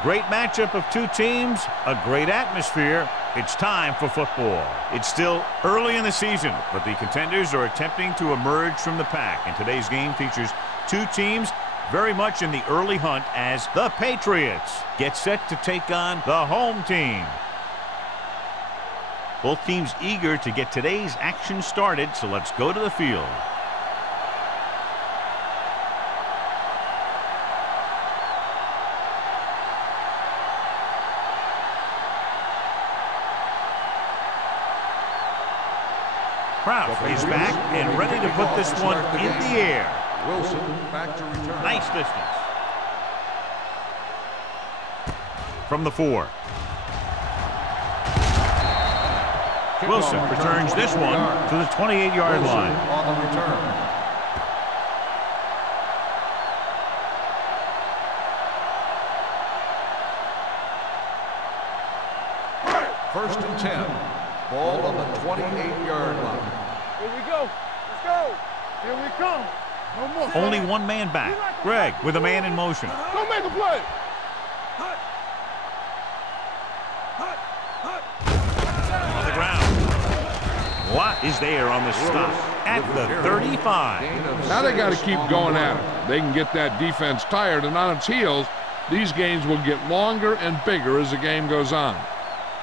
A great matchup of two teams, a great atmosphere. It's time for football. It's still early in the season, but the contenders are attempting to emerge from the pack. And today's game features two teams very much in the early hunt as the Patriots get set to take on the home team. Both teams eager to get today's action started, so let's go to the field. Kraft is back and ready to put this one in the air. Wilson back to return. Nice distance. From the 4. Wilson returns this one to the 28-yard line. On the return. First and 10. Ball on the 28-yard line. Here we go. Let's go. Here we come. No more. Only one man back. Greg with a man in motion. Go make a play. On the ground. Watt is there on the stop at the 35. Now they got to keep going at it. They can get that defense tired and on its heels. These games will get longer and bigger as the game goes on.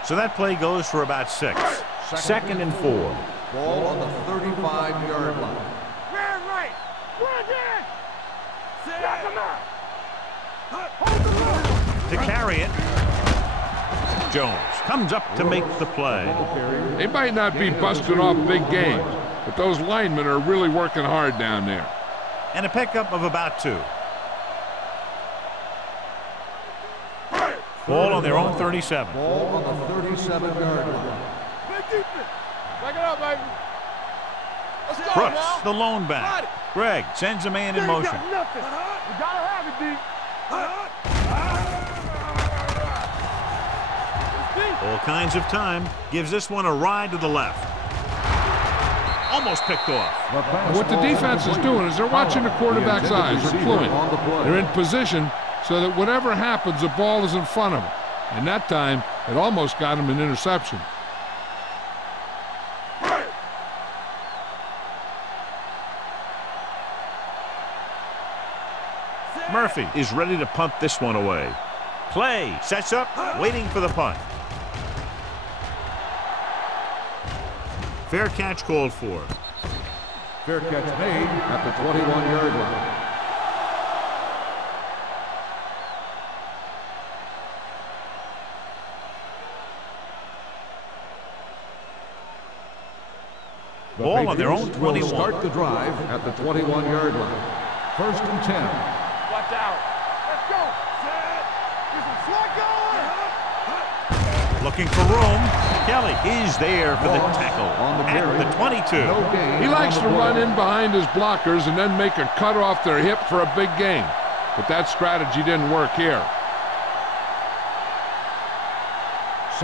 So that play goes for about 6. Second and 4. Ball on the 35-yard line. Man right. Run again. Knock him out. Hold the ball. To carry it. Jones comes up to make the play. They might not be busting off big games, but those linemen are really working hard down there. And a pickup of about 2. Ball on their own 37. Ball on the 37-yard line. Back it up, baby. Let's go, Brooks, now. the lone back. Greg sends a man in You motion. got nothing. You gotta have it, D. All kinds of time. Gives this one a ride to the left. Almost picked off. What the defense is doing is they're watching the quarterback's eyes. They're fluent. They're in position so that whatever happens, the ball is in front of them. And that time, it almost got him an interception. Murphy is ready to punt this one away. Play sets up, waiting for the punt. Fair catch called for. Fair catch made at the 21-yard line. Ball on their own 21. Start the drive at the 21-yard line. First and 10. Watch out. Let's go. Set. There's a slot going. Looking for room. Kelly is there for the tackle on the carry. at the 22. No gain. He likes to run in behind his blockers and then make a cut off their hip for a big gain. But that strategy didn't work here.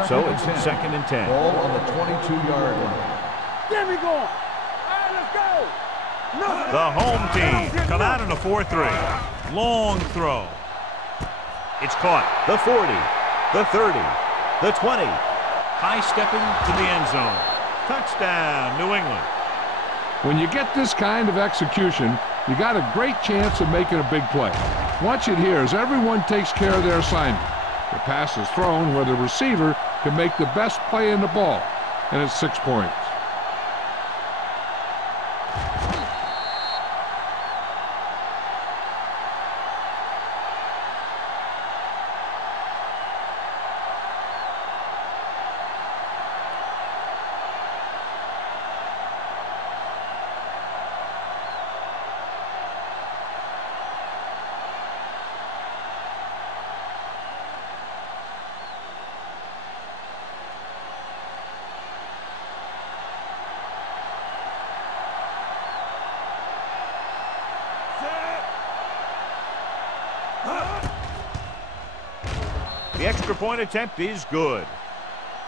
So it's second and 10. Ball on the 22-yard line. There we go. All right, let's go. No. The home team come out in a 4-3. Long throw. It's caught. The 40, the 30, the 20. High stepping to the end zone. Touchdown, New England. When you get this kind of execution, you got a great chance of making a big play. Watch it here as everyone takes care of their assignment. The pass is thrown where the receiver can make the best play in the ball, and it's 6 points. The extra point attempt is good.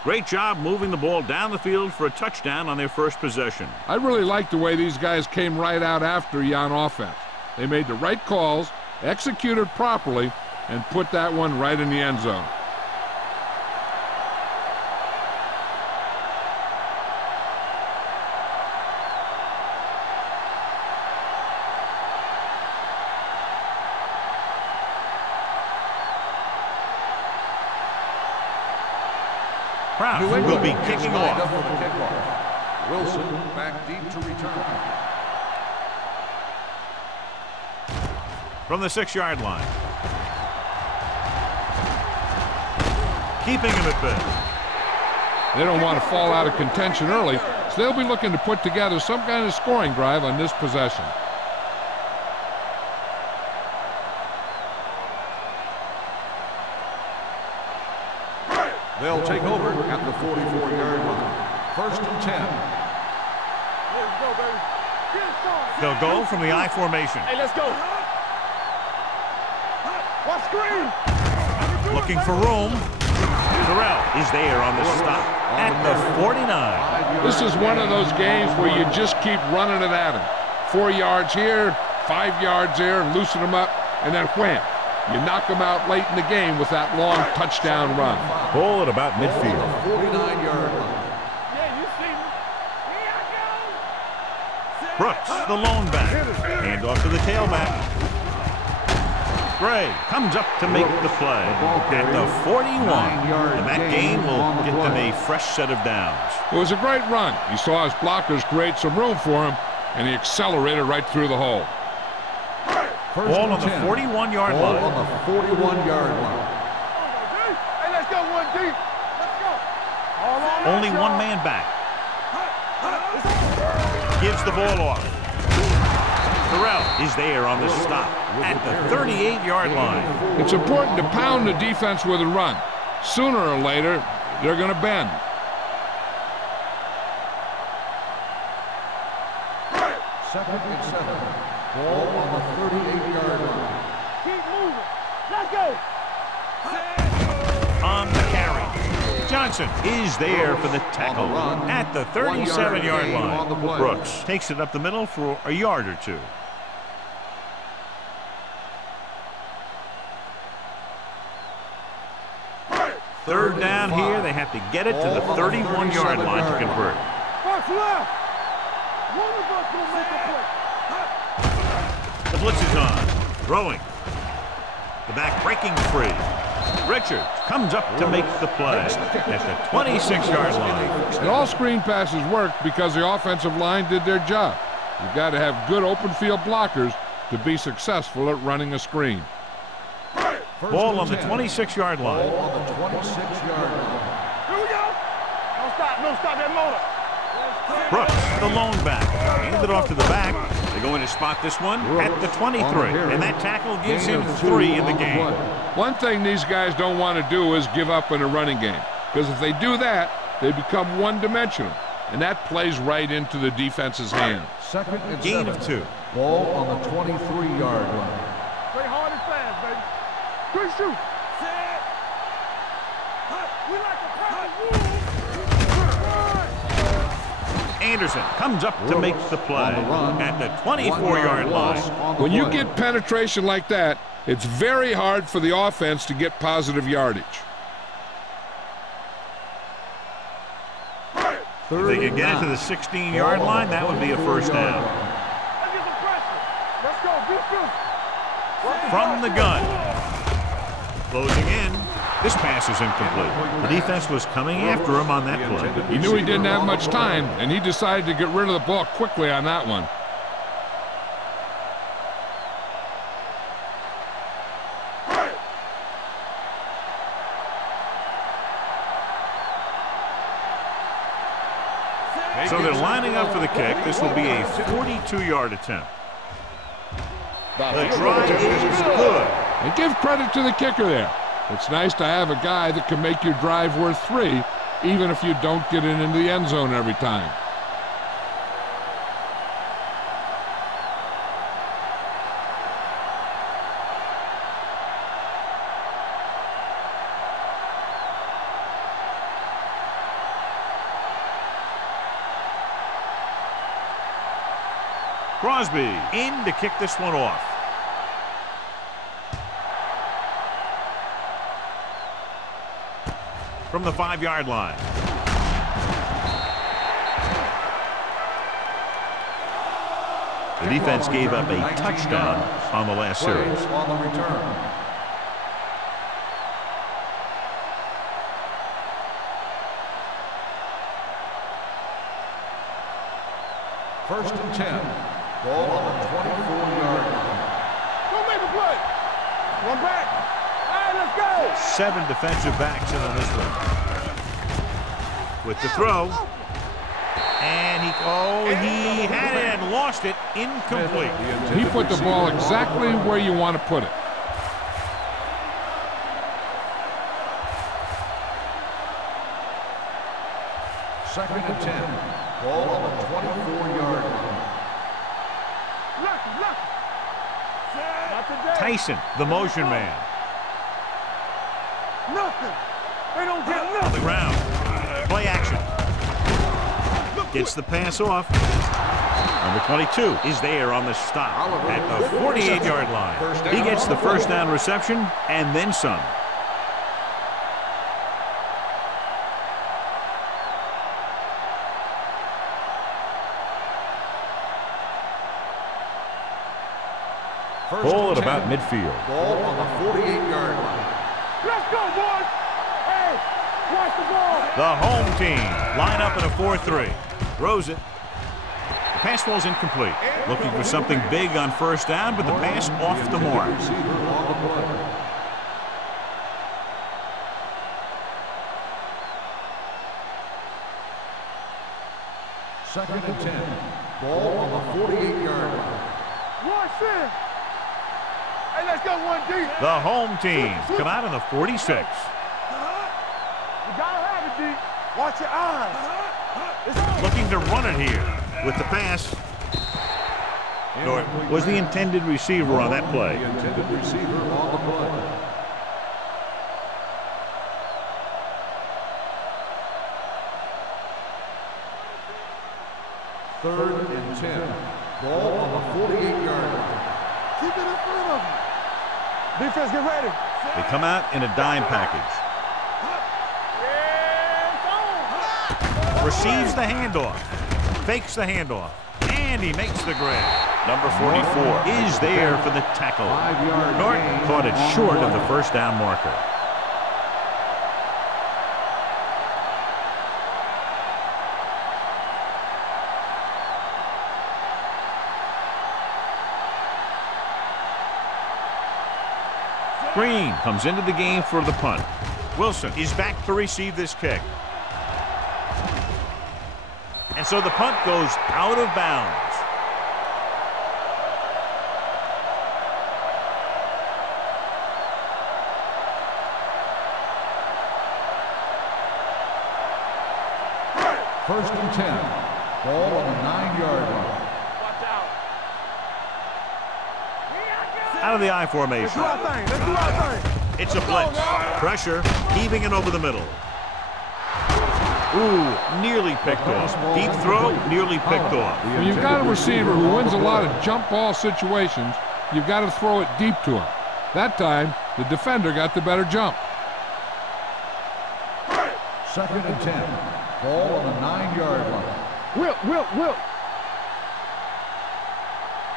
Great job moving the ball down the field for a touchdown on their first possession. I really like the way these guys came right out after you on offense. They made the right calls, executed properly, and put that one right in the end zone. Kraft will be kicking off. For the kickoff. Wilson back deep to return. From the 6-yard line. Keeping him at bay. They don't want to fall out of contention early, so they'll be looking to put together some kind of scoring drive on this possession. They'll take over at the 44-yard line. First and 10. Let's go, baby. Get it started. They'll go from the I formation. Hey, let's go. Watch screen. Looking for room. Terrell is there on the stop at the 49. This is one of those games where you just keep running it at them. 4 yards here, 5 yards there, loosen them up, and then wham. You knock them out late in the game with that long touchdown run. Ball at about midfield. 49-yard line. Yeah, you see me. Here I go. Brooks, the lone back. Hand off to the tailback. Gray comes up to make the play at the 41. And that gain will get them a fresh set of downs. It was a great run. He saw his blockers create some room for him, and he accelerated right through the hole. Ball on the 41-yard Ball line. on the 41-yard line. Hey, let's go one deep. Let's go. All on Only us, one y'all. man back. Gives the ball off. Terrell is there on the stop at the 38-yard line. It's important to pound the defense with a run. Sooner or later, they're going to bend. Second and 7. Ball on the 38-yard line. Keep moving. Let's go. On the carry. Johnson is there for the tackle at the 37-yard line. Brooks takes it up the middle for a yard or two. Third down here. They have to get it to the 31-yard line to convert. First left. One of us will make a play. The blitz is on. Throwing. The back breaking free. Richards comes up to make the play at the 26-yard line. And all screen passes worked because the offensive line did their job. You've got to have good open field blockers to be successful at running a screen. Ball on the 26-yard line. Ball on the 26-yard line. Here we go. Don't stop. Don't stop that motor. Brooks, the lone back. Hand it off to the back. They're going to spot this one at the 23. And that tackle gives him 3 in the game. One thing these guys don't want to do is give up in a running game. Because if they do that, they become one-dimensional. And that plays right into the defense's hand. Second and Gain 7. of 2. Ball on the 23-yard line. Play hard and fast, baby. Quick shoot. We like to practice rules. Anderson comes up to make the play at the 24-yard line. When you get penetration like that, it's very hard for the offense to get positive yardage. If they can get it to the 16-yard line, that would be a first down. Let's get some pressure. Let's go. Be From the gun. Closing in. This pass is incomplete. The defense was coming after him on that play. He knew he didn't have much time, and he decided to get rid of the ball quickly on that one. So they're lining up for the kick. This will be a 42-yard attempt. The try is good. And give credit to the kicker there. It's nice to have a guy that can make your drive worth 3, even if you don't get it into the end zone every time. Crosby in to kick this one off. from the 5-yard line. The defense gave up a touchdown on the last series. On the return. First and 10. Ball on the 24-yard line. Don't make a play. One back. All right, let's go. 7 defensive backs in on this one. With the throw. And he had it and lost it. Incomplete. He put the ball exactly where you want to put it. Second and 10. Ball on the 24-yard line. Tyson, the motion man. Nothing. They don't get nothing. On the ground. Play action. Gets the pass off. Number 22 is there on the stop at the 48-yard line. He gets the first down reception and then some. Ball at about midfield. Ball on the 48-yard line. Let's go, boys. Hey, watch the ball. The home team line up in a 4-3. Throws it. The pass falls incomplete. Looking for something big on first down, but the pass off the mark. Second and 10. Ball on the 48-yard line. Watch this. Hey, let's go one deep. The home team come out in the 46. You gotta have it deep. Watch your eyes. Looking to run it here with the pass. Was the intended receiver on that play. The intended receiver on the play. Third and 10. Ball on the 48-yard line. Keep it in front of them. Defense, get ready. They come out in a dime package. Receives the handoff. Fakes the handoff. And he makes the grab. Number 44 is there for the tackle. Norton caught it short of the first down marker. Green comes into the game for the punt. Wilson is back to receive this kick. And so the punt goes out of bounds. First and 10. Ball on the 9-yard line. Watch out. Out of the I formation. Let's do our thing. Let's do our thing. It's a blitz. Pressure, heaving it over the middle. Ooh, nearly picked off. Deep throw, nearly picked off. When you've got a receiver who wins a lot of jump ball situations, you've got to throw it deep to him. That time, the defender got the better jump. Second and 10. Ball on the 9-yard line. Wilt.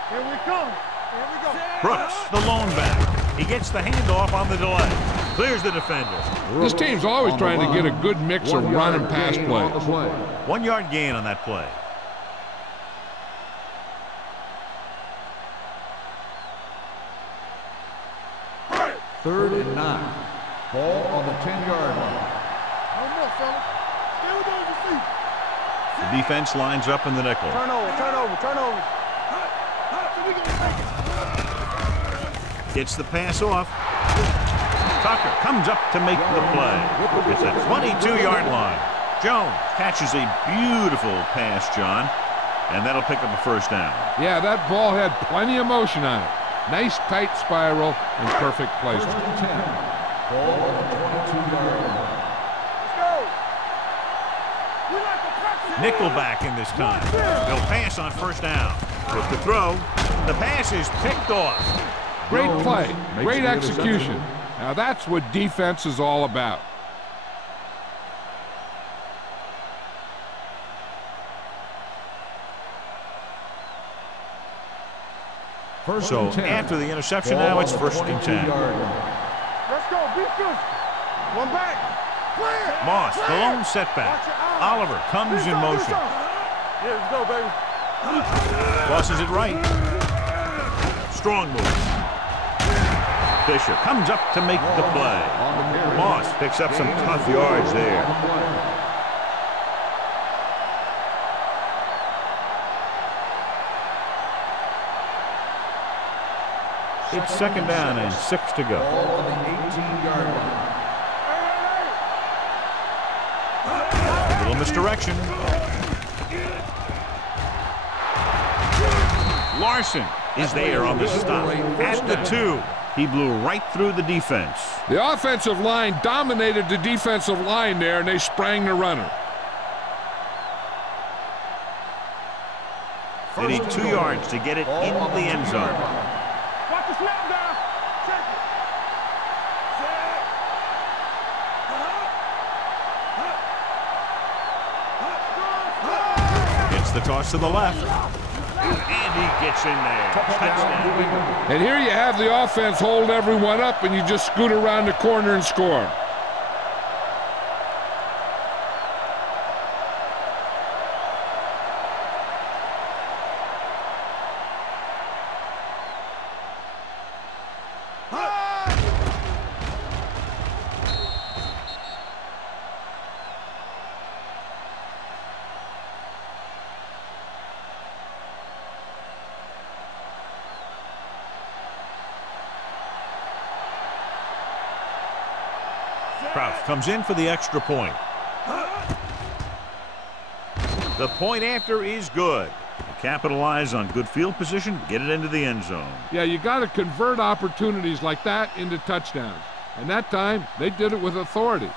Here we come. Here we go. Brooks, the lone back. He gets the handoff on the delay. Clears the defender. This team's always trying to get a good mix of run and pass plays. 1 yard gain on that play. Third and 9. Ball on the 10-yard line. No more, fella. Still on your feet. The defense lines up in the nickel. Turn over. Gets the pass off. Tucker comes up to make the play. It's a 22-yard line. Jones catches a beautiful pass, John, and that'll pick up a first down. Yeah, that ball had plenty of motion on it. Nice tight spiral and perfect placement. First and 10. Ball on the 22-yard line. Let's go. We like to practice. Nickelback in this time. They'll pass on first down. With the throw, the pass is picked off. Great play, great execution. Now that's what defense is all about. So after the interception, now it's 1st and 10. Let's go. Be good. One back. Clear. Moss, the lone setback. Oliver comes in motion. Yeah, let's go, baby. Crosses it right. Strong move. Fisher comes up to make the play. Moss picks up some tough yards there. It's 2nd down and 6 to go. Ball on the 18-yard line. A little misdirection. Larson is there on the stop. At the 2. He blew right through the defense. The offensive line dominated the defensive line there, and they sprang the runner. They need 2 yards to get it into the end zone. Watch the snap down. Check it. Gets the toss to the left. And he gets in there. Touchdown. And here you have the offense hold everyone up, and you just scoot around the corner and score. Crouch comes in for the extra point. The point after is good. Capitalize on good field position, get it into the end zone. Yeah, you got to convert opportunities like that into touchdowns. And that time, they did it with authority.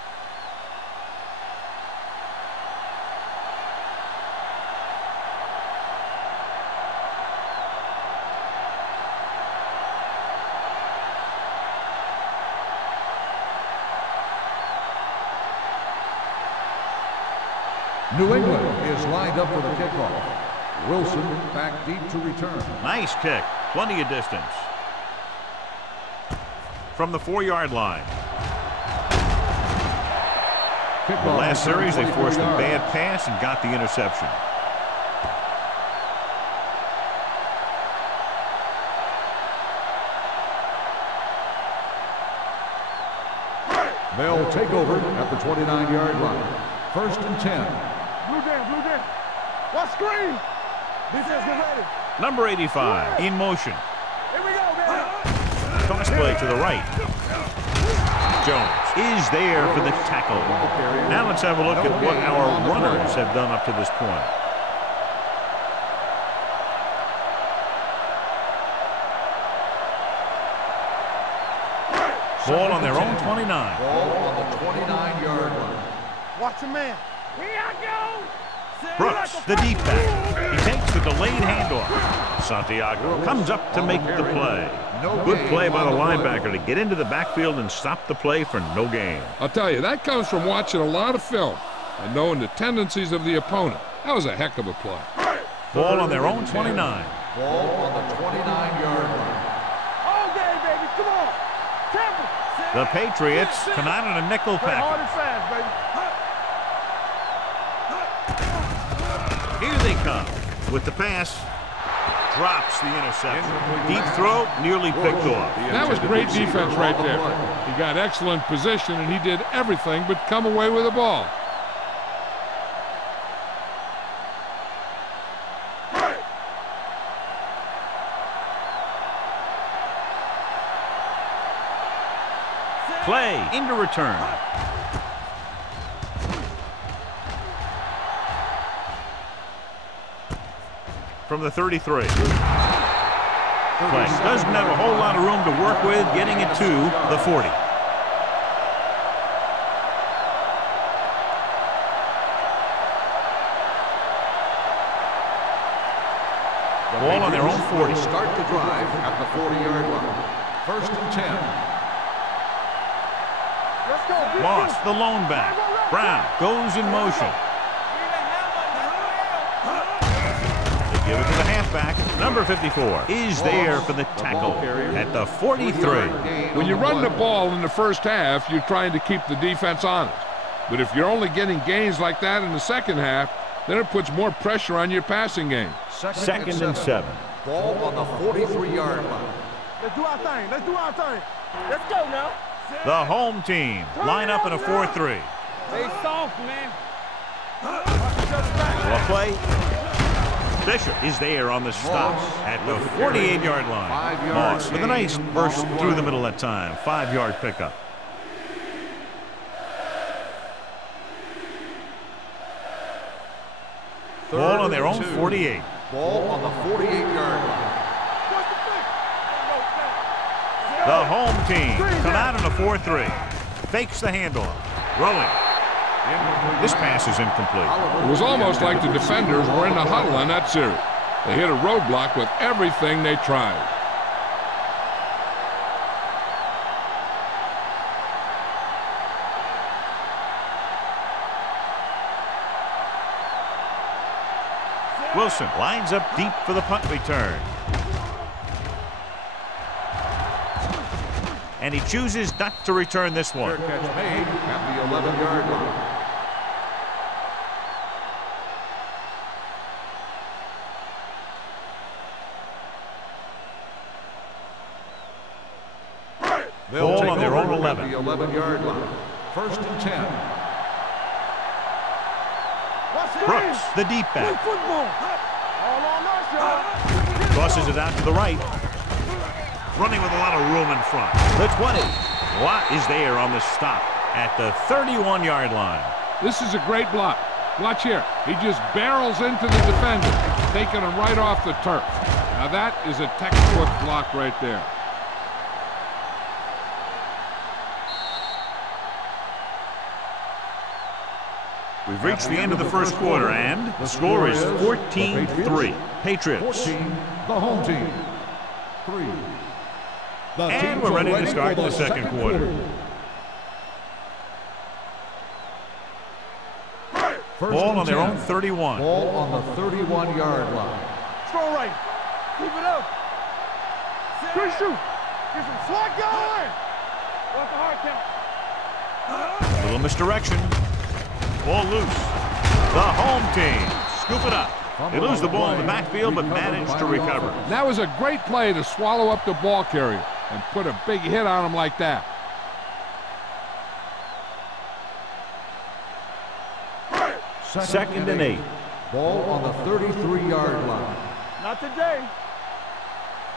New England is lined up for the kickoff. Wilson back deep to return. Nice kick. Plenty of distance. From the 4-yard line. Kickoff The last return, series, they 24 forced a yards. bad pass and got the interception. They'll take over at the 29-yard line. 1st and 10. Blue down, blue down. What screen? Defense, get ready. Number 85 in motion. Here we go, man. Toss play to the right. Jones is there for the tackle. Now let's have a look at what our runners have done up to this point. Ball on their own 29. Ball on the 29-yard line. Watch a man. Here I go. Brooks, the deep back. He takes the delayed handoff. Santiago comes up to make the play. Good play by the linebacker to get into the backfield and stop the play for no gain. I'll tell you, that comes from watching a lot of film and knowing the tendencies of the opponent. That was a heck of a play. Ball on their own 29. Ball on the 29-yard line. All day, baby. Come on. Temple. The Patriots come out in a nickel Play hard package. and fast, baby. Here they come with the pass. Drops the interception. Deep throw, nearly picked off. That was great defense right there. He got excellent position, and he did everything but come away with the ball. Play into return. From the 33. Play doesn't have a whole lot of room to work with, getting it to the 40. Ball on their own 40. Start the drive at the 40-yard line. 1st and 10. Let's go. Be Moss, good. the lone back. Brown goes in motion. They give it to the halfback. back, number 54, is there for the tackle at the 43. When you run the ball in the first half, you're trying to keep the defense honest. But if you're only getting gains like that in the second half, then it puts more pressure on your passing game. Second and 7. Ball on the 43-yard line. Let's do our thing. Let's do our thing. Let's go now. The home team line up in a 4-3. Stay soft, man. Well, play. Bishop is there on the stop at the 48-yard line. Moss with a nice burst through the middle that time. 5-yard pickup. Ball on their own 48. Ball on the 48-yard line. The home team come out in a 4-3. Fakes the handoff. Rolling. This pass is incomplete. It was almost like the defenders were in the huddle on that series. They hit a roadblock with everything they tried. Wilson lines up deep for the punt return. And he chooses not to return this one. Fair catch made at the 11-yard line. They'll Ball take on their own over 11. at the 11-yard line. First and 10. Brooks, the deep back. Football. All on us, y'all. Tosses it out to the right. Running with a lot of room in front. The 20. Watt is there on the stop at the 31-yard line. This is a great block. Watch here. He just barrels into the defender, taking him right off the turf. Now that is a textbook block right there. We've reached the end of the first quarter, and the score is 14-3. Patriots. 14, the home team. 3. And we're ready to start the second quarter. Ball on their own 31. Ball on the 31-yard line. Strong right. Keep it up. Good shoot. Get some slot going. What's the hard count? Little misdirection. Ball loose. The home team scoop it up. They lose the ball in the backfield, but manage to recover. That was a great play to swallow up the ball carrier and put a big hit on him like that. Second and 8. Ball on the 33-yard line. Not today.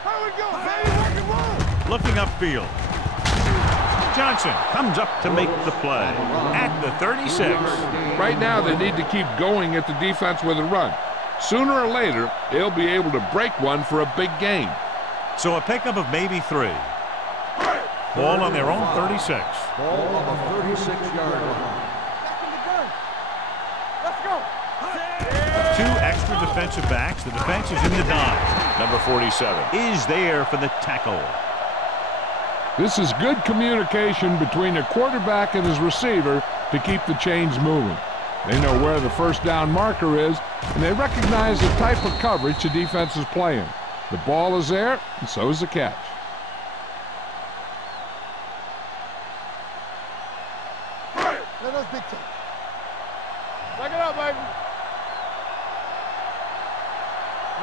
Here we go, baby. Rock and roll. Looking upfield. Johnson comes up to make the play at the 36. Right now, they need to keep going at the defense with a run. Sooner or later, they'll be able to break one for a big gain. So a pickup of maybe 3. Ball on their own 36. Ball on the 36-yard line. Back in the gun. Let's go. 2 extra defensive backs. The defense is in the dime. Number 47 is there for the tackle. This is good communication between the quarterback and his receiver to keep the chains moving. They know where the first down marker is, and they recognize the type of coverage the defense is playing. The ball is there, and so is the catch. Let us big time. Back it up, baby.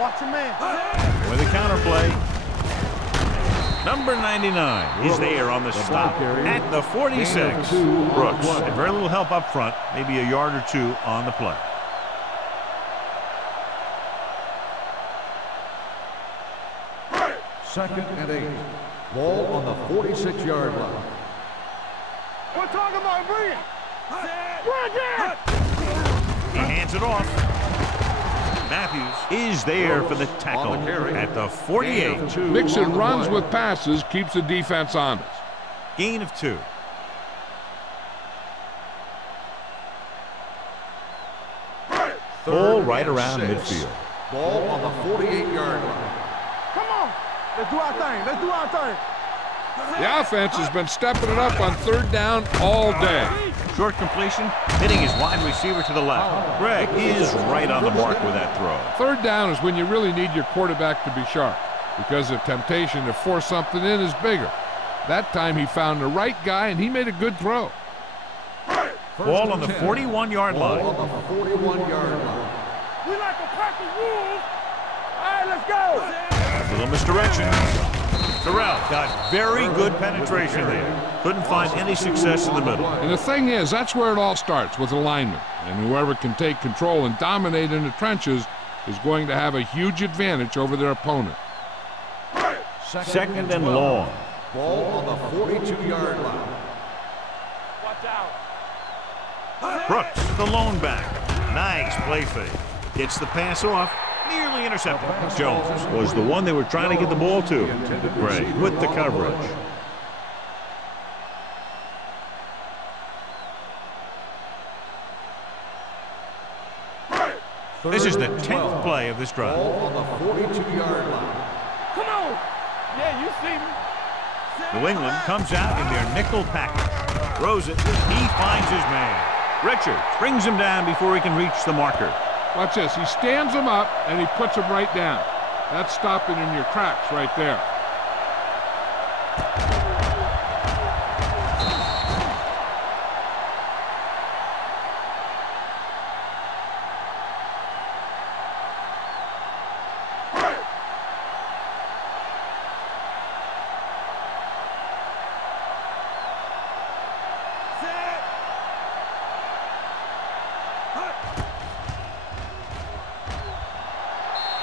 Watch your man. With a counterplay. Number 99 is there on the stop at the 46. Brooks had very little help up front, maybe a yard or 2 on the play. Second and 8. Ball on the 46-yard line. We're talking about bring it. Bring it. He hands it off. Matthews is there for the tackle at the 48. Mixon runs with passes, keeps the defense honest. Gain of 2. Ball right around midfield. Ball on the 48-yard line. Come on. Let's do our thing. Let's do our thing. The offense has been stepping it up on third down all day. Short completion, hitting his wide receiver to the left. Greg is right on the mark with that throw. Third down is when you really need your quarterback to be sharp, because the temptation to force something in is bigger. That time he found the right guy, and he made a good throw. Ball on the 41-yard line. Ball on the 41-yard line. We like to crack the rules. All right, let's go. A little misdirection. Terrell got very good penetration there. Couldn't find any success in the middle. And the thing is, that's where it all starts, with alignment. And whoever can take control and dominate in the trenches is going to have a huge advantage over their opponent. Second and long. Ball on the 42-yard line. Watch out. Brooks, the lone back. Nice play fake. Gets the pass off. Nearly intercepted. Jones was the one they were trying to get the ball to. Gray with the coverage. This is the 10th play of this drive. Ball on the 42-yard line. Come on. Yeah, you see me. New England comes out in their nickel package. Throws it. He finds his man. Richard brings him down before he can reach the marker. Watch this. He stands him up, and he puts him right down. That's stopping in your tracks right there.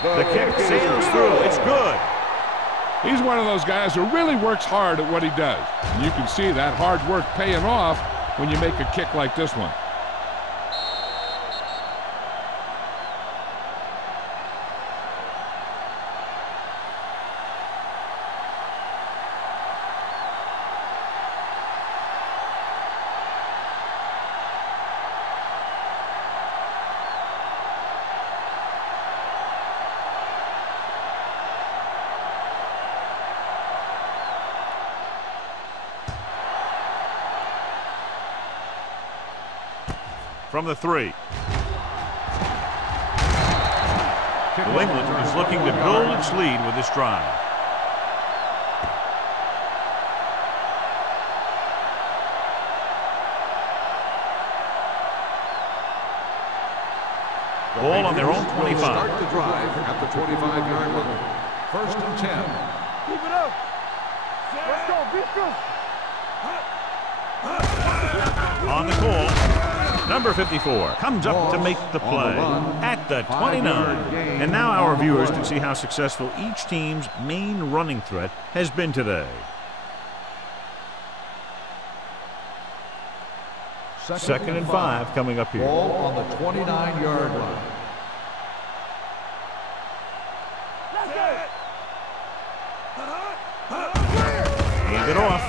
The kick sails through. It's good. He's one of those guys who really works hard at what he does. And you can see that hard work paying off when you make a kick like this one. From the 3. New England is looking to build its lead with this drive. Ball on their own 25. Start the drive at the 25-yard line. First and 10. Keep it up. Let's go. Be good. On the call. Number 54 comes up to make the play at the 29. And now our viewers can see how successful each team's main running threat has been today. Second and 5 coming up here. Ball on the 29-yard line. Let's go. Hand it off.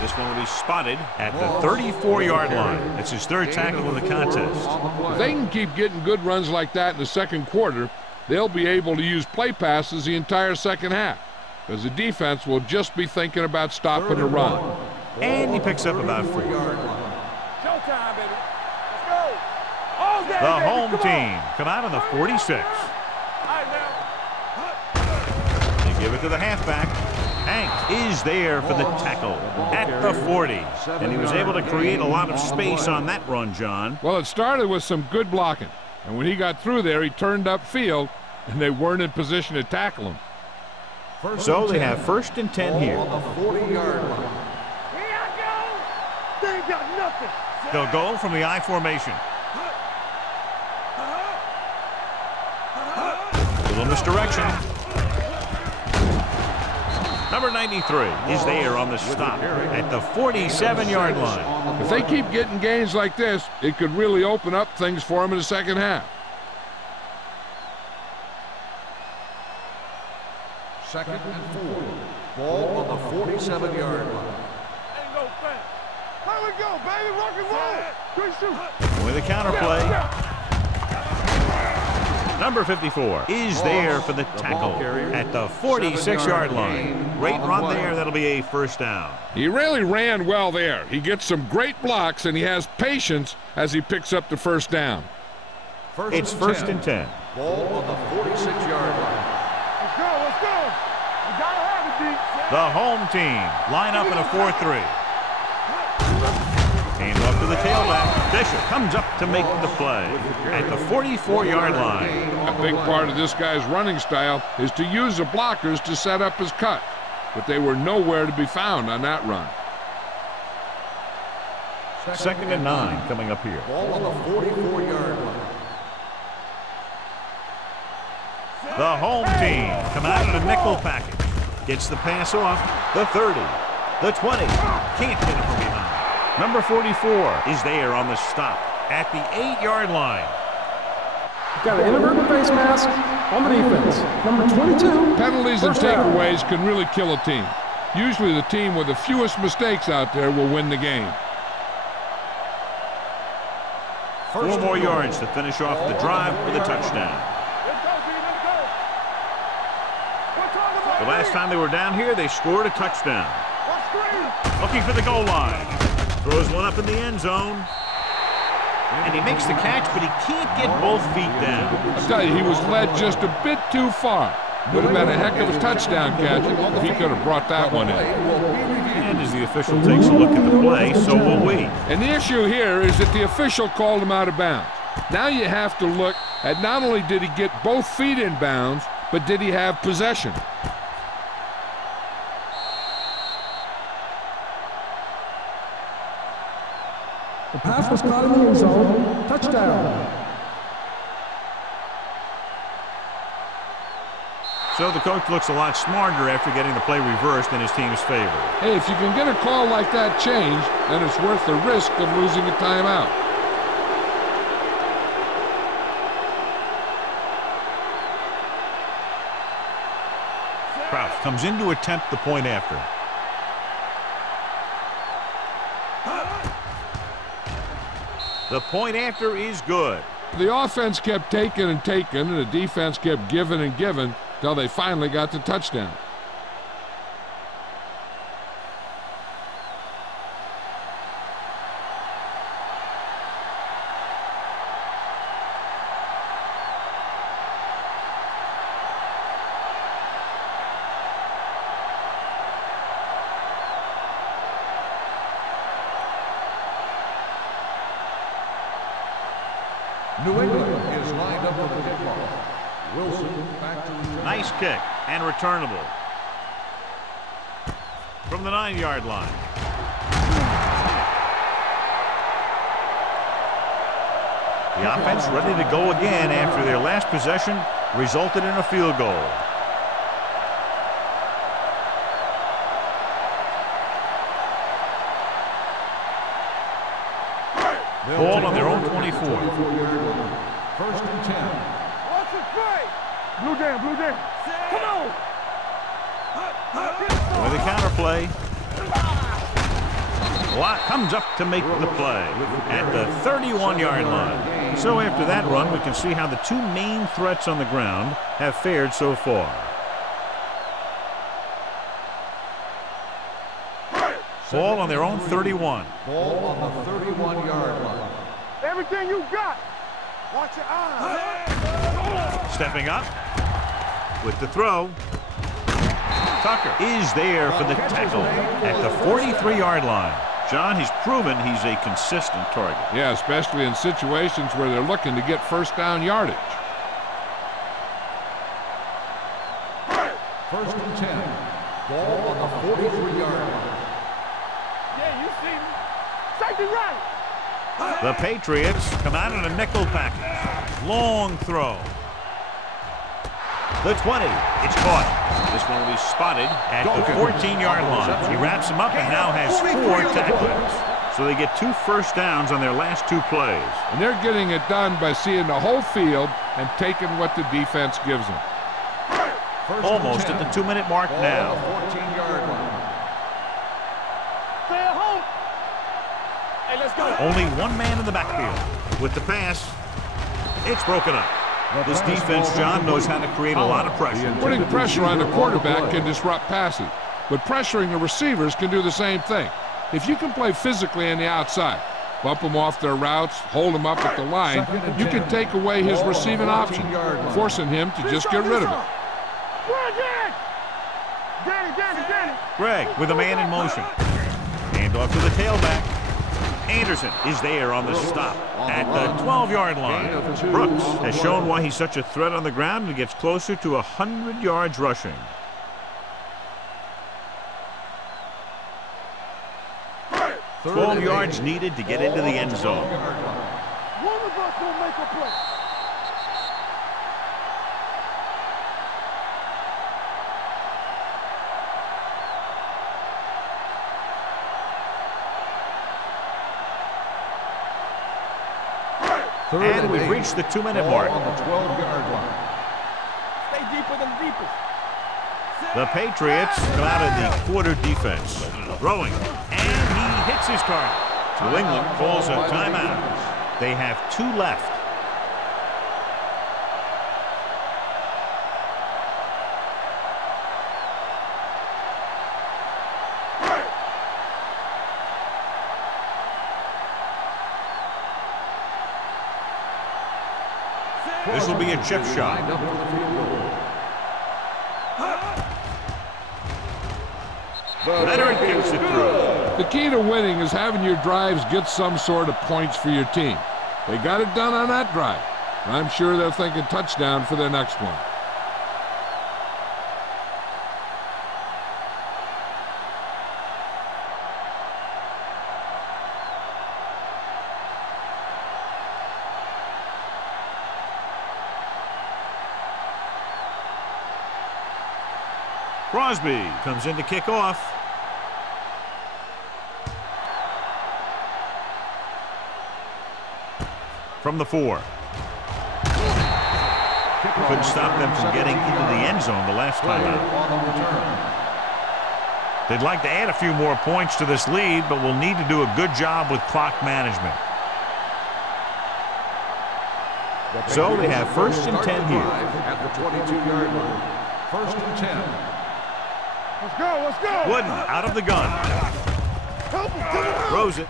This one will be spotted at the 34-yard line. That's his third tackle of the contest. If they can keep getting good runs like that in the second quarter, they'll be able to use play passes the entire second half, because the defense will just be thinking about stopping the run. And he picks up about 4. Showtime, baby. Let's go. All day, The baby. home Come team on. come out on the 46. All right, now. They give it to the halfback. Hank is there for the tackle at the 40. And he was able to create a lot of space on that run, John. Well, it started with some good blocking. And when he got through there, he turned upfield, and they weren't in position to tackle him. So they have first and 10 here. On the 40-yard line. Here I go. They ain't got nothing. They'll go from the I formation. A little misdirection. Number 93 is there on the stop at the 47-yard line. If they keep getting gains like this, it could really open up things for them in the second half. Second and 4. Ball on the 47-yard line. Ain't no thing. Here we go, baby. Rock and roll. Good shoot. With a counter play. Number 54 is there for the tackle at the 46-yard line. Great run there. That'll be a first down. He really ran well there. He gets some great blocks, and he has patience as he picks up the first down. It's first and 10. Ball on the 46-yard line. Let's go, let's go. We gotta have it, D. The home team line up in a 4-3. Hand off to the tailback. Bishop comes up to make the play at the 44-yard line. A big part of this guy's running style is to use the blockers to set up his cut, but they were nowhere to be found on that run. Second and 9 coming up here. Ball on the 44-yard line. The home team come out in a nickel package. Gets the pass off. The 30. The 20. Can't get it from behind. Number 44 is there on the stop at the 8-yard line. Got an inadvertent face mask on the defense. Number 22. Penalties and takeaways can really kill a team. Usually the team with the fewest mistakes out there will win the game. 4 more yards to finish off the drive with a touchdown. The last time they were down here, they scored a touchdown. Looking for the goal line. Throws one up in the end zone. And he makes the catch, but he can't get both feet down. I'll tell you, he was led just a bit too far. Would have been a heck of a touchdown catch if he could have brought that one in. And as the official takes a look at the play, so will we. And the issue here is that the official called him out of bounds. Now you have to look at not only did he get both feet in bounds, but did he have possession? The pass was caught in the end zone. Touchdown. So the coach looks a lot smarter after getting the play reversed in his team's favor. Hey, if you can get a call like that changed, then it's worth the risk of losing a timeout. Kraus comes in to attempt the point after. The point after is good. The offense kept taking and taking, and the defense kept giving and giving till they finally got the touchdown. New England is lined up for the kickoff. Wilson back to the Nice kick and returnable. From the 9-yard line. The offense ready to go again after their last possession resulted in a field goal. Ball on their own 24. First and 10. Watch it fight. Blue down, blue down. Come on. With a counterplay. Watt comes up to make the play at the 31-yard line. So after that run, we can see how the two main threats on the ground have fared so far. Ball on their own 31. Ball on the 31-yard line. Everything you got. Watch your eyes. Stepping up with the throw. Tucker is there for the tackle at the 43-yard line. John, he's proven he's a consistent target. Yeah, especially in situations where they're looking to get first down yardage. First and 10. Ball on the 43-yard line. Yeah, you see me. Safety right. The Patriots come out in a nickel package. Long throw. The 20. It's caught. This one will be spotted at the 14-yard line. He wraps him up and now has 4 tackles. So they get 2 first downs on their last 2 plays. And they're getting it done by seeing the whole field and taking what the defense gives them. Almost at the 2-minute mark now. 14-yard line. Stay at home. Hey, let's go. Only one man in the backfield. With the pass, it's broken up. This defense, John, knows how to create a lot of pressure. Putting pressure on the quarterback can disrupt passing, but pressuring the receivers can do the same thing. If you can play physically on the outside, bump them off their routes, hold them up at the line, you can take away his receiving option, forcing him to just get rid of it. Gregg with a man in motion. Hand off to the tailback. Anderson is there on the stop at the 12-yard line. Brooks has shown why he's such a threat on the ground and gets closer to 100 yards rushing. Third 12 and yards 8. needed to get into the end zone. One of us will make a play. And we've reached the 2-minute mark. On the 12-yard line. Stay deeper than deepest. The Patriots come out of the quarter defense. Throwing, and he hits his target. New England calls a timeout. They have 2 left. This will be a chip shot. Lined up for the field goal. Leonard kicks it through. The key to winning is having your drives get some sort of points for your team. They got it done on that drive. I'm sure they're thinking touchdown for their next one. Crosby comes in to kick off. From the 4. Couldn't stop them from getting into the end zone the last time out. They'd like to add a few more points to this lead, but will need to do a good job with clock management. So they have 1st and 10 here. At the 22-yard line. 1st and 10. Let's go, let's go. Wooden out of the gun. Help him, come on. Throws it.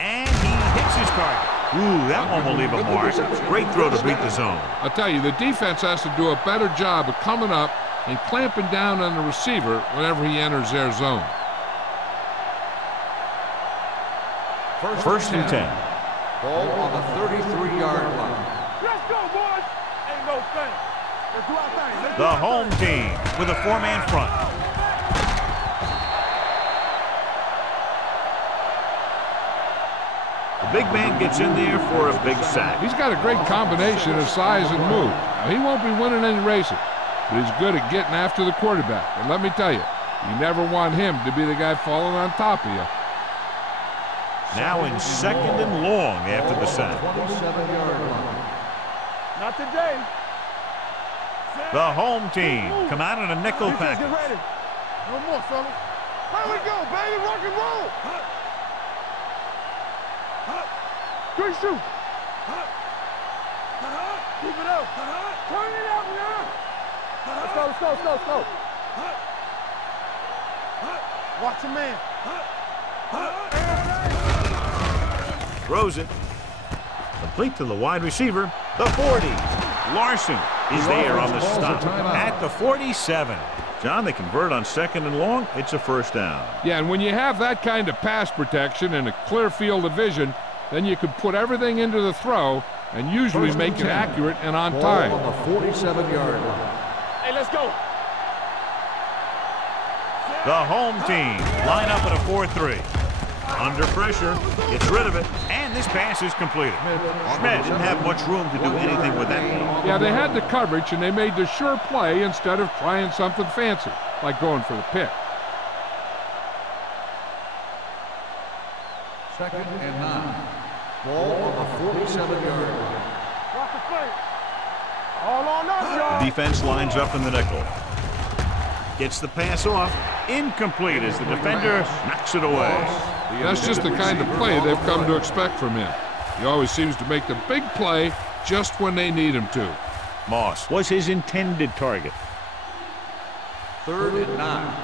And he hits his target. Ooh, that one will leave a mark. Great throw to beat the zone. I'll tell you, the defense has to do a better job of coming up and clamping down on the receiver whenever he enters their zone. 1st and 10. Ball on the 33-yard line. Let's go, boys. Ain't no thing. Let's do our thing. Let's do The our home team with a 4-man front. The big man gets in there for a big sack. He's got a great combination of size and move. Now, he won't be winning any races, but he's good at getting after the quarterback. And let me tell you, you never want him to be the guy falling on top of you. Now in 2nd and long after the sack. 27-yard line. Not today. The home team come out in a nickel Defense, package. get ready. No more, fellas. Here we go, baby. Rock and roll. Good shoot. Keep it up. Turn it up now. Let's go, let's go, let's go, let's go. Watch your man. Throws it. Complete to the wide receiver. The 40. Larson is there on the stop at the 47. John, they convert on 2nd and long. It's a 1st down. Yeah, and when you have that kind of pass protection and a clear field of vision, then you can put everything into the throw and usually make it accurate and on time. Ball on the 47-yard line. Hey, let's go. The home team line up at a 4-3. Under pressure, gets rid of it, and this pass is completed. Schmidt didn't have much room to do anything with that ball. Yeah, they had the coverage, and they made the sure play instead of trying something fancy, like going for the pick. 2nd and 9. Ball on the 47-yard line. Watch the play. All on us, y'all. The defense lines up in the nickel. Gets the pass off. Incomplete as the defender knocks it away. That's just the kind of play they've come to expect from him. He always seems to make the big play just when they need him to. Moss was his intended target. 3rd and 9.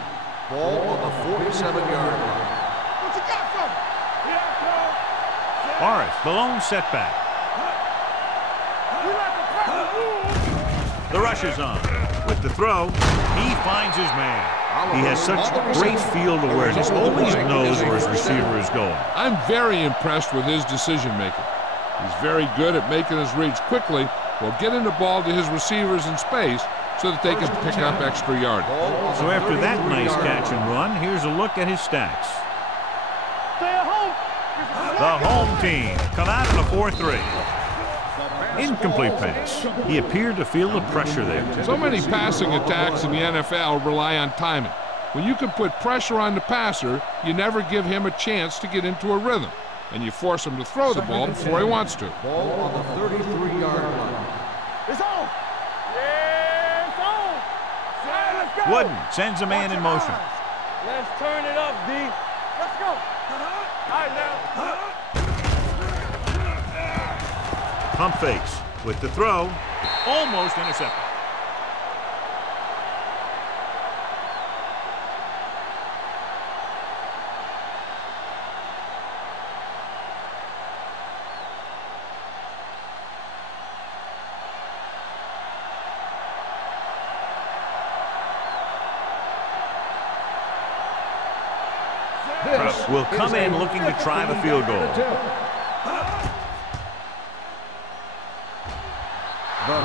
Ball on the 47-yard line. What you got from me? Morris, the lone setback. The rush is on. With the throw, he finds his man. He has such great field awareness, always knows where his receiver is going. I'm very impressed with his decision-making. He's very good at making his reads quickly while getting the ball to his receivers in space so that they can pick up extra yardage. So after that nice catch and run, here's a look at his stats. Stay at home. The home team come out in a 4-3. Incomplete pass. He appeared to feel the pressure there. So many passing attacks in the NFL rely on timing. When you can put pressure on the passer, you never give him a chance to get into a rhythm, and you force him to throw the ball before he wants to. Ball on the 33-yard line. It's on. Yeah, it's on. Yeah, let's go. Wooden sends a man in motion. Let's turn it up, D. Let's go. All right, now. Pump fakes with the throw. Almost intercepted. Will come in looking to try the field goal.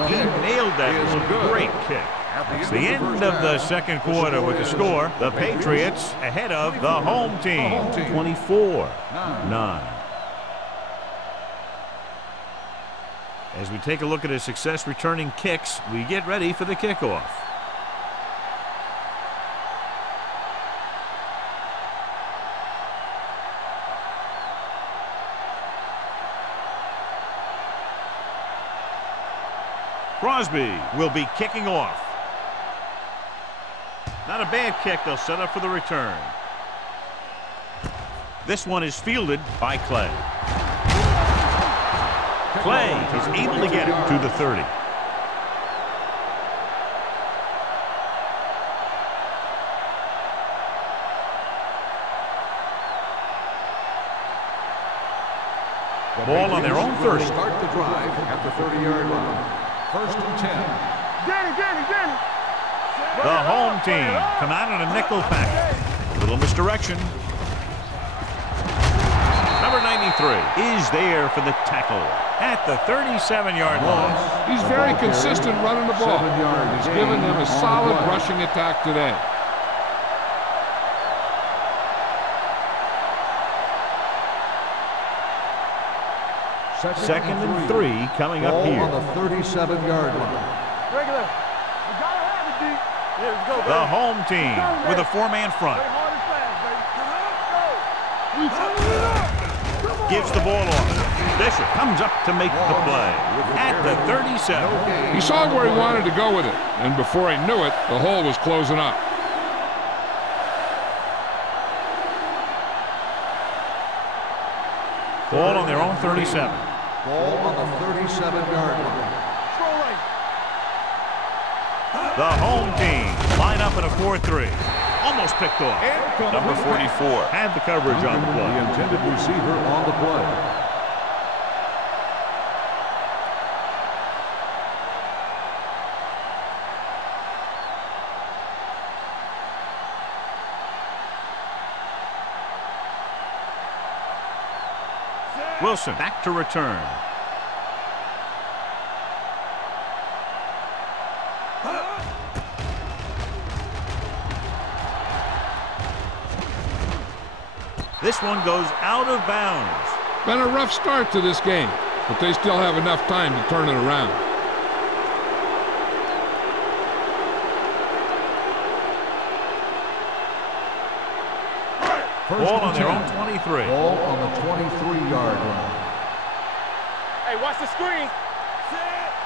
He nailed that great kick. It's the end of the second quarter with the score. The Patriots ahead of the home team, 24-9. As we take a look at his success returning kicks, we get ready for the kickoff. Crosby will be kicking off. Not a bad kick. They'll set up for the return. This one is fielded by Clay. Clay is able to get it to the 30. Ball on their own 30. Start the drive at the 30-yard line. 1st and 10. Danny. The home team come out in a nickel package. Little misdirection. Number 93 is there for the tackle at the 37-yard line. He's very consistent running the ball. He's given them a solid rushing attack today. Second and 3 coming up here. On the 37-yard line. Regular. We gotta have it, D. Yeah, let's go, baby. The home team with a 4-man front. Play hard and fast, baby. Let's go. Gives the ball off. Bishop comes up to make the play at the 37. He saw where he wanted to go with it, and before he knew it, the hole was closing up. Ball on their own 37. Ball on the 37-yard line. The home team line up in a 4-3. Almost picked off. Number 44 had the coverage on the play. The intended receiver on the play. Wilson back to return. This one goes out of bounds. Been a rough start to this game, but they still have enough time to turn it around. Ball on their own 23. Ball on the 23-yard line. Hey, watch the screen.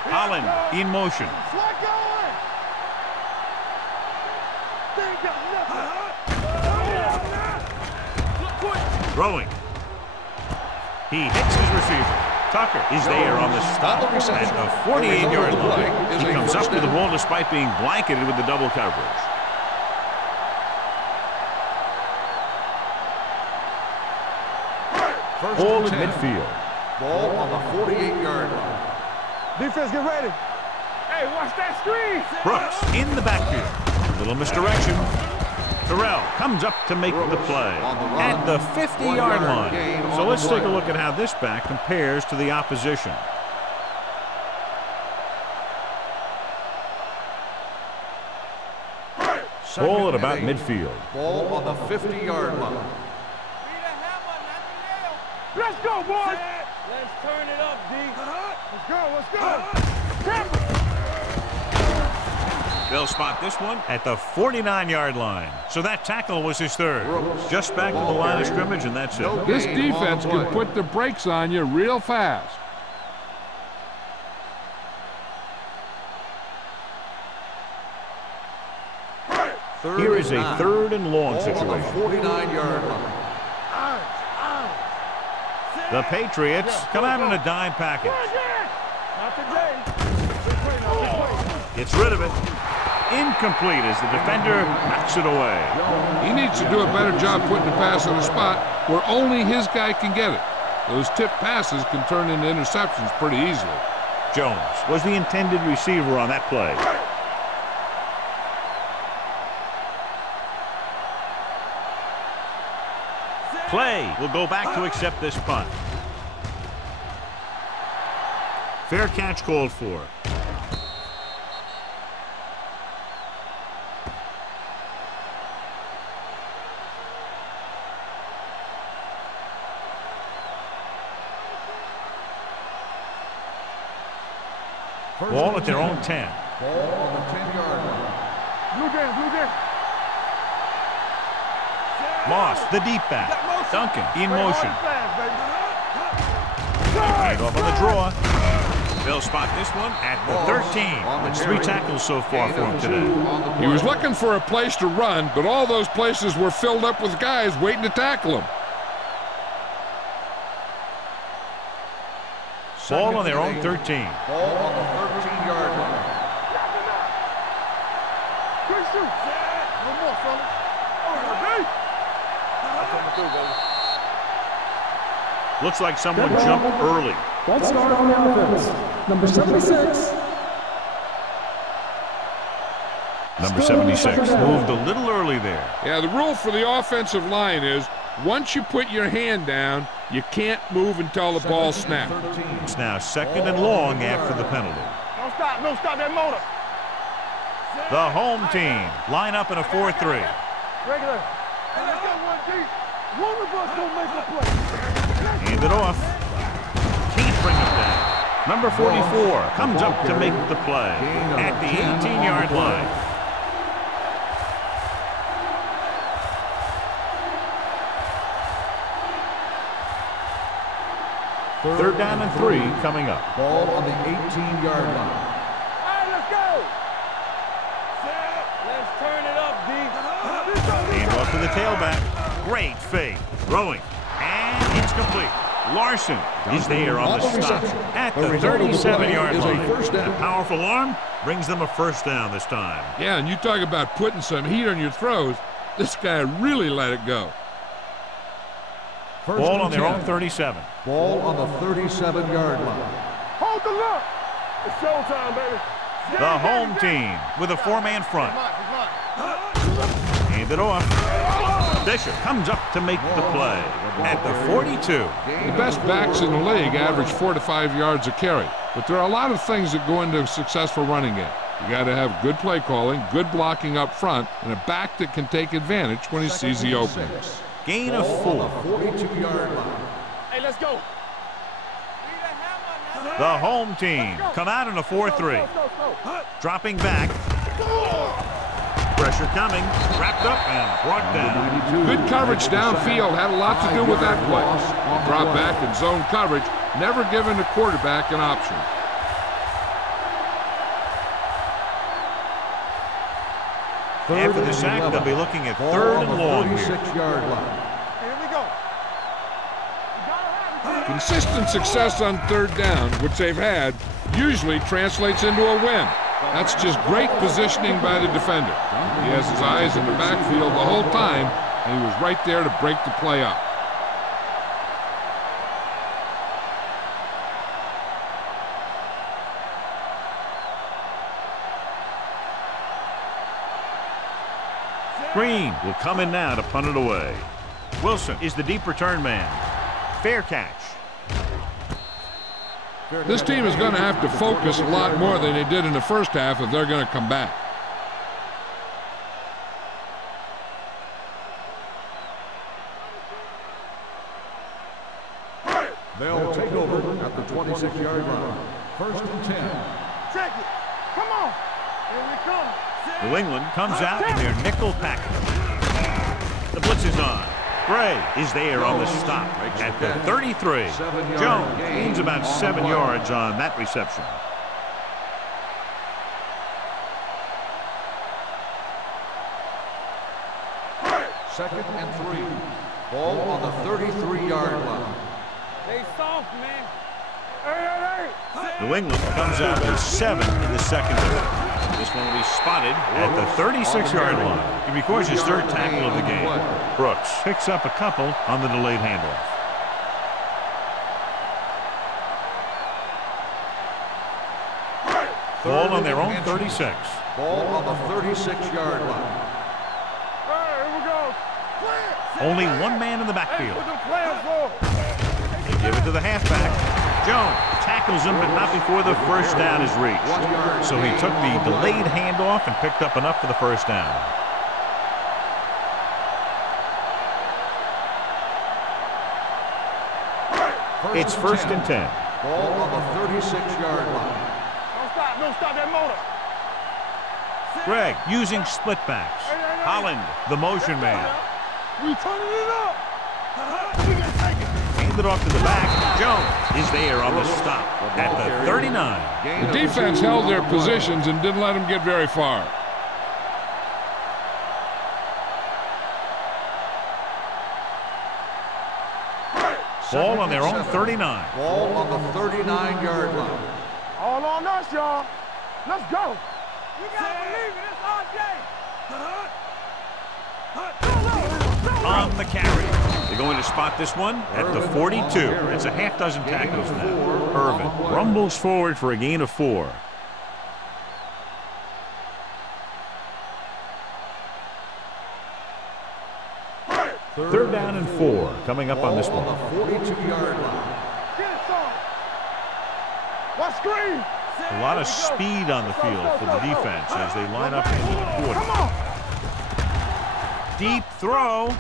Holland in motion. Slide going. They ain't got nothing. Throwing. He hits his receiver. Tucker is there on the stop at the 48-yard line. He Comes up to the ball despite being blanketed with the double coverage. Ball at midfield. Ball on the 48-yard line. Defense, get ready. Hey, watch that screen. Brooks in the backfield. A little misdirection. Terrell comes up to make the play at the 50-yard line. So let's take a look at how this back compares to the opposition. Ball at about midfield. Ball on the 50-yard line. Let's go, boys. Let's turn it up, D. Let's go. They'll spot this one at the 49-yard line. So that tackle was his third. Just back to the line of scrimmage, and that's it. This defense can put the brakes on you real fast. Here is a third and long situation. Ball on the 49-yard line. The Patriots come out in a dime package. Not today. Gets rid of it. Incomplete as the defender knocks it away. He needs to do a better job putting the pass in a spot where only his guy can get it. Those tip passes can turn into interceptions pretty easily. Jones was the intended receiver on that play. Clay will go back to accept this punt. Fair catch called for. Ball at their own 10. Ball on the 10-yard line. Blue game. Moss, the deep back. Duncan in motion. Hand off on the draw. They'll spot this one at the 13. It's 3 tackles so far for him today. He was looking for a place to run, but all those places were filled up with guys waiting to tackle him. Ball on their own 13. Ball on the 13-yard line. Quick shoot. No more, fella. Looks like someone jumped early. Let's start on the offense. Number 76. Number 76 moved a little early there. Yeah, the rule for the offensive line is once you put your hand down, you can't move until the ball snaps. It's now 2nd and long after the penalty. Don't stop that motor. The home team line up in a 4-3. Regular. Hey, let's go one deep. One of us gonna make a play. Hand it off. Can't bring him down. Number 44 comes up to make the play at the 18-yard line. Third down and 3 coming up. Ball on the 18-yard line. All right, let's go. Let's turn it up, D. Hand off to the tailback. Great fake. Throwing. And it's complete. Larson is there on the stop at the 37-yard line. The powerful arm brings them a first down this time. Yeah, and you talk about putting some heat on your throws. This guy really let it go. Ball on their own 37. Ball on the 37-yard line. Hold the look. It's showtime, baby. The home team with a 4-man front. Hand it off. Bishop comes up to make the play at the 42. The best backs in the league average 4 to 5 yards a carry. But there are a lot of things that go into a successful running game. You got to have good play calling, good blocking up front, and a back that can take advantage when he sees the openings. Gain of 4. 42-yard line. Hey, let's go. The home team come out in a 4-3. Dropping back. Pressure coming. Wrapped up and brought down. Good coverage downfield had a lot to do with that play. Drop back and zone coverage, never giving the quarterback an option. After the sack, they'll be looking at 3rd and long here. 36-yard line. Here we go. Consistent success on 3rd down, which they've had, usually translates into a win. That's just great positioning by the defender. He has his eyes in the backfield the whole time, and he was right there to break the play up. Green will come in now to punt it away. Wilson is the deep return man. Fair catch. This team is going to have to focus a lot more than they did in the first half if they're going to come back. They'll take over at the 26-yard line. First and 10. Check it. Come on. Here we come. New England comes out in their nickel package. The blitz is on. Gray is there on the stop at the 33. Jones gains about 7 yards on that reception. Second and 3. Ball on the 33-yard line. They soft, man. New England comes out with 7 in the secondary. This one will be spotted at the 36-yard line. He records his third tackle of the game. Brooks picks up a couple on the delayed handoff. Ball on their own 36. Ball on the 36-yard line. Here we go. Only one man in the backfield. Put them players for. They give it to the halfback. Jones tackles him, but not before the first down is reached. So he took the delayed handoff and picked up enough for the first down. It's first and 10. Ball on the 36-yard line. Don't stop that motor. Greg using split backs. Holland, the motion man. We turning it up. We gonna take it. Hand it off to the back. Jones is there on the stop at the 39. The defense held their positions and didn't let them get very far. Ball on their own 39. Ball on the 39-yard line. All on us, y'all. Let's go. You gotta believe it. It's RJ. On the carry. They're going to spot this one at the 42. It's a half dozen tackles now. Irvin rumbles forward for a gain of 4. Third down and 4 coming up on this one. On the 42-yard line. Get it, son. What screen? A lot of speed on the field for the defense as they line up into the quarter. Come on. Deep throw.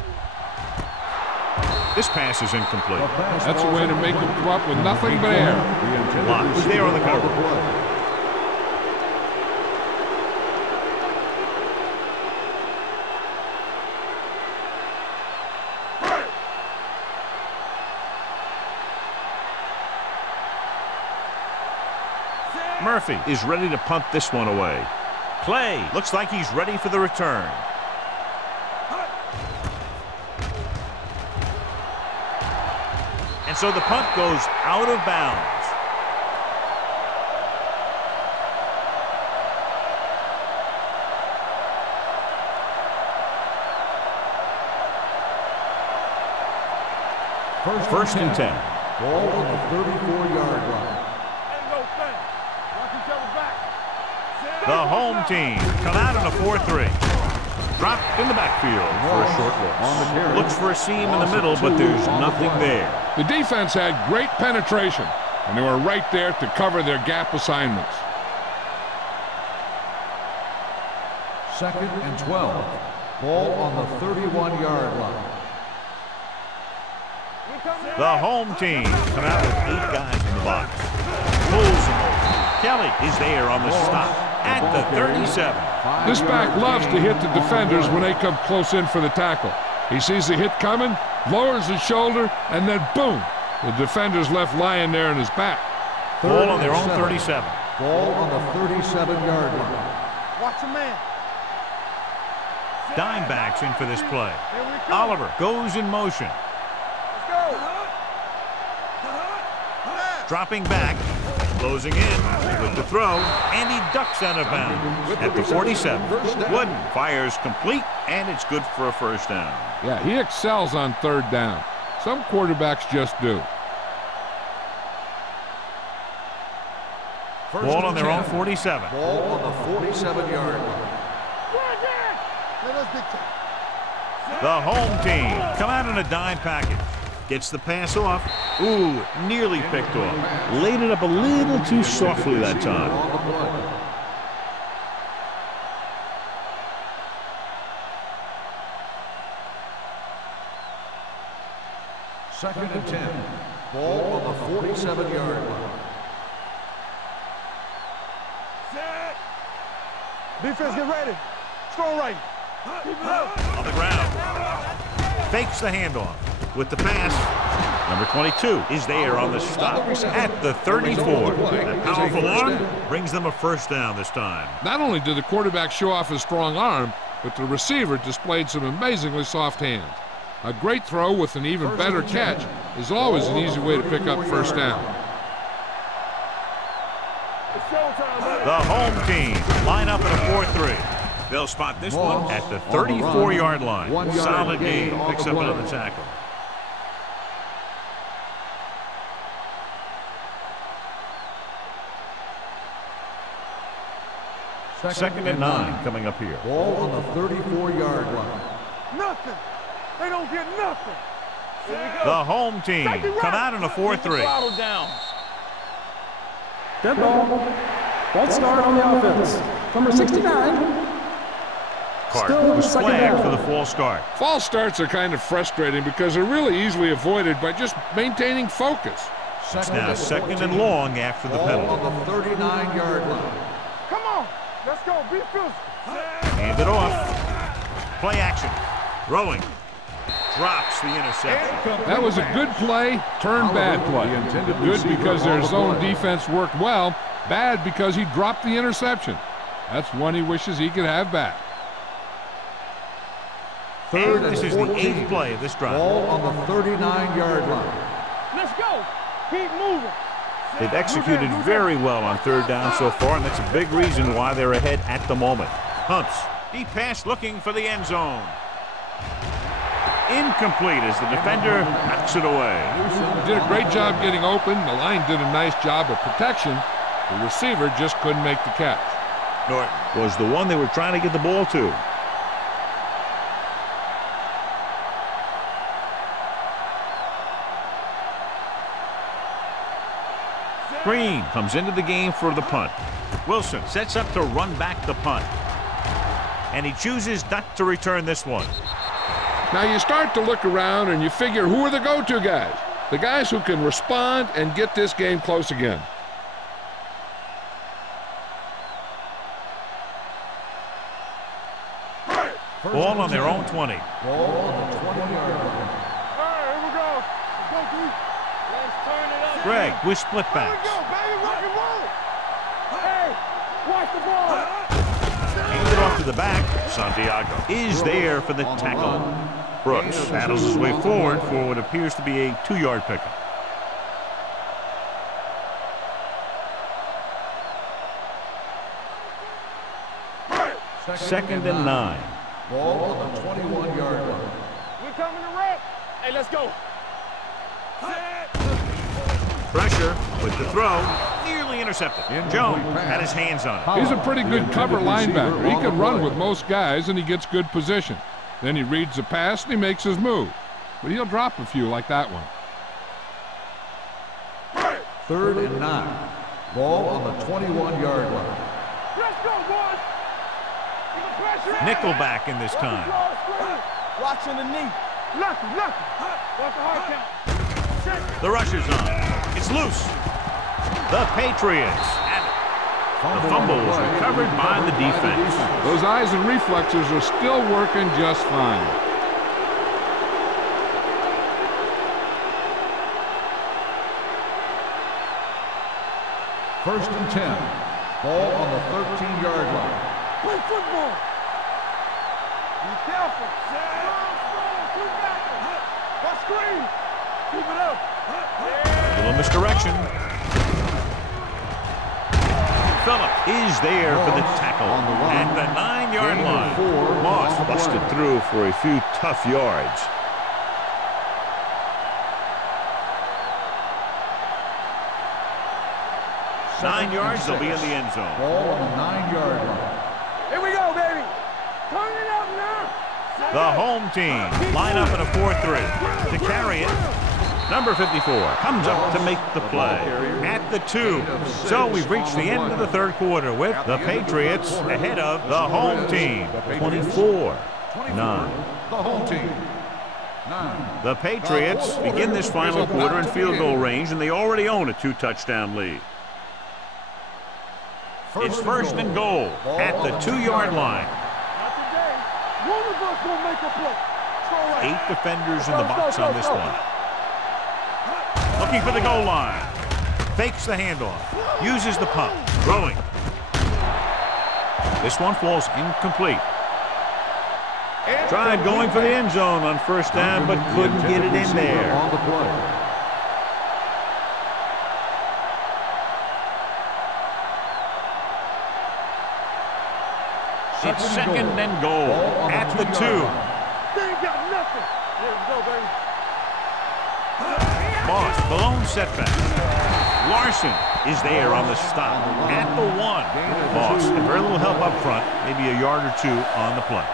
This pass is incomplete. That's a way to make them come up with nothing but air. Lott was there on the cover. Murphy is ready to punt this one away. Clay looks like he's ready for the return. And so the punt goes out of bounds. First and 10. Ball on the 34-yard line. The home team come out in a 4-3. Dropped in the backfield for a short loss. Looks for a seam in the middle, but there's nothing there. The defense had great penetration, and they were right there to cover their gap assignments. Second and 12. Ball on the 31-yard line. The home team come out with 8 guys in the box. Pulls them over. Kelly is there on the stop at the 37. This back loves to hit the defenders when they come close in for the tackle. He sees the hit coming, lowers his shoulder, and then boom, the defender's left lying there in his back. Ball on their own 37. Ball on the 37-yard line. Watch a man. Dime backs in for this play. Oliver goes in motion. Let's go. Dropping back. Closing in with the throw, and he ducks out of bounds at the 47. Wooden fires complete, and it's good for a first down. Yeah, he excels on third down. Some quarterbacks just do. Ball on their own 47. Ball on the 47-yard line. The home team come out in a dime package. Gets the pass off. Ooh, nearly picked off. Laid it up a little too softly that time. Second and 10. Ball on the 47-yard line. Defense, get ready. Strong right. On the ground. Fakes the handoff. With the pass, number 22 is there on the stop at the 34. That powerful arm brings them a first down this time. Not only did the quarterback show off his strong arm, but the receiver displayed some amazingly soft hands. A great throw with an even better catch is always an easy way to pick up first down. The home team line up in a 4-3. They'll spot this one at the 34-yard line. Solid game. Picks up another tackle. Second and 9 coming up here. Ball on the 34-yard line. Nothing. They don't get nothing. The home team come out in a 4-3. Dead ball. False start on the offense. Number 69. Card was flagged for the false start. False starts are kind of frustrating because they're really easily avoided by just maintaining focus. It's now second and long after the penalty. Ball on the 39-yard line. Come on. Let's go. Be physical. Hand it off. Play action. Throwing. Drops the interception. That was a good play, turned bad play. Good because their zone defense worked well. Bad because he dropped the interception. That's one he wishes he could have back. And this is the 8th play of this drive. Ball on the 39-yard line. Let's go. Keep moving. They've executed very well on third down so far, and that's a big reason why they're ahead at the moment. Hunts. Deep pass looking for the end zone. Incomplete as the defender knocks it away. Did a great job getting open. The line did a nice job of protection. The receiver just couldn't make the catch. Norton was the one they were trying to get the ball to. Green comes into the game for the punt. Wilson sets up to run back the punt. And he chooses not to return this one. Now you start to look around and you figure, who are the go-to guys? The guys who can respond and get this game close again. Ball on their own 20. Ball on the 20-yard line. All right, here we go. Let's go, D. Let's turn it up. Greg with split Here we backs. go, baby. Rock and roll. Hey, watch the ball. Hands it off to the back. Santiago is there for the tackle. Brooks battles his way forward for what appears to be a 2-yard pickup. Second and 9. Ball on the 21-yard line. We're coming to wreck. Hey, let's go. Pressure with the throw. Nearly intercepted. Jones had his hands on it. He's a pretty good cover linebacker. He can run with most guys and he gets good position. Then he reads the pass and he makes his move. But he'll drop a few like that one. Third and 9. Ball on the 21-yard line. Let's go, boys. Nickelback in this time. Watching the knee. Lucky. Watch the hard count. The rusher's on. It's loose. The Patriots have it. The fumble was recovered by the defense. Those eyes and reflexes are still working just fine. First and 10. Ball on the 13-yard line. Play football. Be careful. Two backers. Watch screen. Keep it up. A little misdirection. Phillips is there for the tackle at the 9-yard line. Moss busted through for a few tough yards. Nine yards, they'll be in the end zone. Ball on the 9-yard line. Here we go, baby. Turn it up now. The home team line up in a 4-3. To carry it, number 54 comes up to make the play at the 2. So we've reached the end of the third quarter with the Patriots ahead of the home team, 24-9. The home team, 9. The Patriots begin this final quarter in field goal range, and they already own a 2-touchdown lead. It's first and goal at the 2-yard line. Not today. One of us will make a play. 8 defenders in the box on this one. Looking for the goal line. Fakes the handoff. Uses the pump. Throwing. This one falls incomplete. Tried going for the end zone on first down, but couldn't get it in there. On the play. It's second and goal at the 2. They ain't got nothing. There we go, baby. Moss, the lone setback. Larson is there on the stop at the 1. Moss, and very little help up front, maybe a yard or 2 on the play.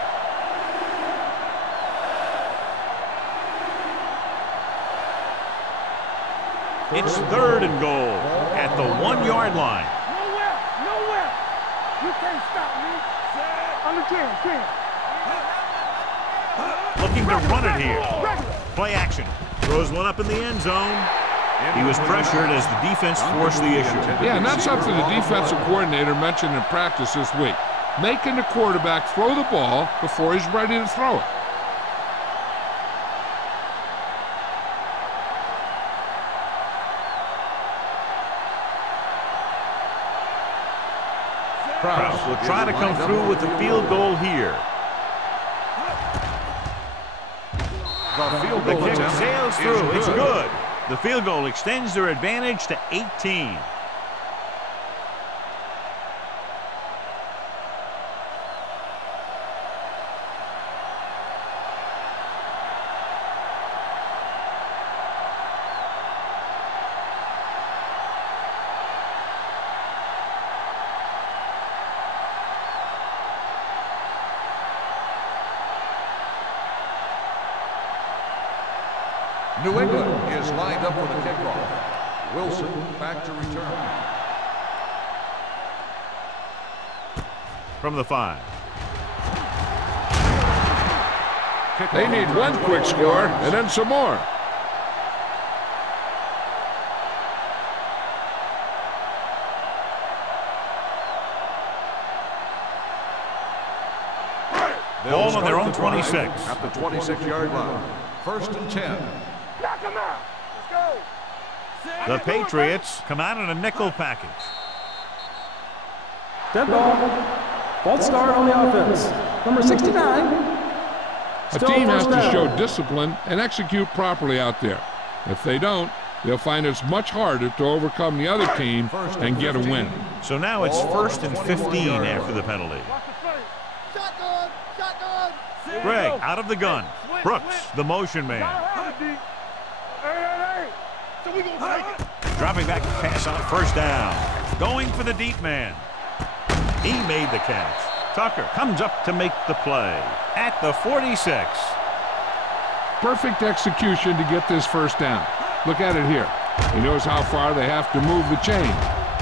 It's third and goal at the 1-yard line. Nowhere. You can't stop me. On the 10. Looking to run it here. Play action. Throws one up in the end zone. He was pressured as the defense forced the issue. Yeah, and that's something the defensive coordinator mentioned in practice this week. Making the quarterback throw the ball before he's ready to throw it. Krause will try to come through with the field goal here. The kick sails through. It's good. The field goal extends their advantage to 18. New England is lined up for the kickoff. Wilson back to return. From the 5. They need one quick score and then some more. Ball on their own 26. At the 26-yard line. First and 10. Knock him out. Let's go. The Patriots come out in a nickel package. Dead ball. False start on the offense. Number 69. A team has to show discipline and execute properly out there. If they don't, they'll find it's much harder to overcome the other team and get a win. So now it's first and 15 after the penalty. Shotgun. Greg out of the gun. Brooks, the motion man. Hey. So we gonna take it. Dropping back to pass on first down. Going for the deep man. He made the catch. Tucker comes up to make the play at the 46. Perfect execution to get this first down. Look at it here. He knows how far they have to move the chain,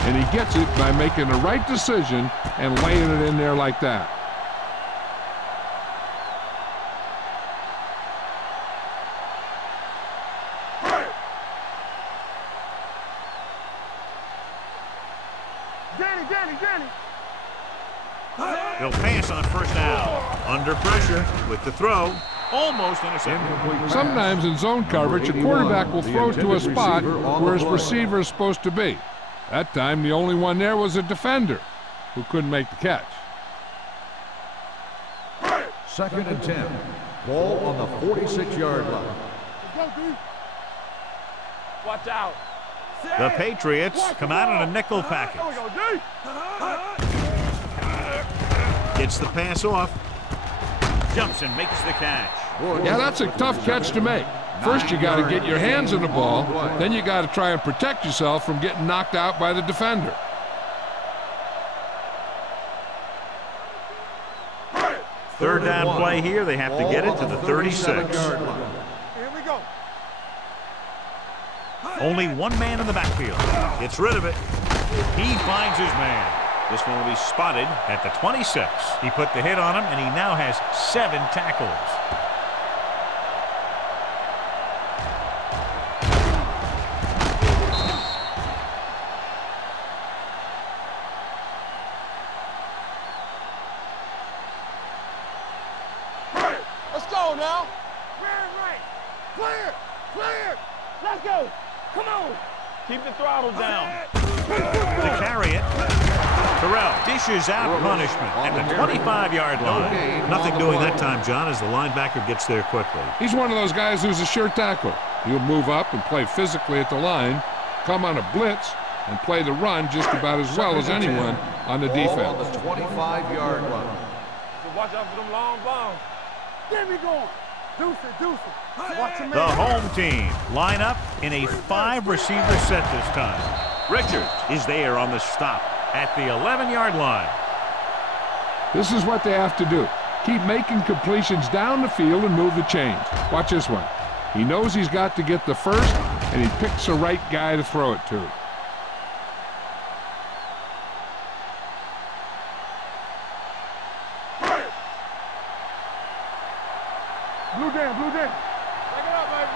and he gets it by making the right decision and laying it in there like that. Danny. He'll pass on first down. Under pressure with the throw. Almost intercepted. Sometimes in zone coverage, a quarterback will throw to a spot where his receiver is supposed to be. That time, the only one there was a defender who couldn't make the catch. Second and 10. Ball on the 46-yard line. Let's go, D. Watch out. The Patriots come out in a nickel package. Gets the pass off. Jumps and makes the catch. Yeah, that's a tough catch to make. First, you got to get your hands on the ball. Then you got to try and protect yourself from getting knocked out by the defender. Third down play here. They have to get it to the 36. Here we go. Only one man in the backfield. Gets rid of it. He finds his man. This one will be spotted at the 26. He put the hit on him, and he now has 7 tackles. Let's go now. Right. Clear. Let's go. Come on. Keep the throttle down. To carry it, Terrell dishes out punishment at the 25-yard line. Nothing doing that time, John, as the linebacker gets there quickly. He's one of those guys who's a sure tackler. He'll move up and play physically at the line, come on a blitz, and play the run just about as well as anyone on the defense. On the 25-yard line. So watch out for them long balls. Get me going. Deuce it. Watch him, man. The home team line up in a 5-receiver set this time. Richards is there on the stop at the 11-yard line. This is what they have to do. Keep making completions down the field and move the chains. Watch this one. He knows he's got to get the first, and he picks the right guy to throw it to. Blue down. Take it up, baby.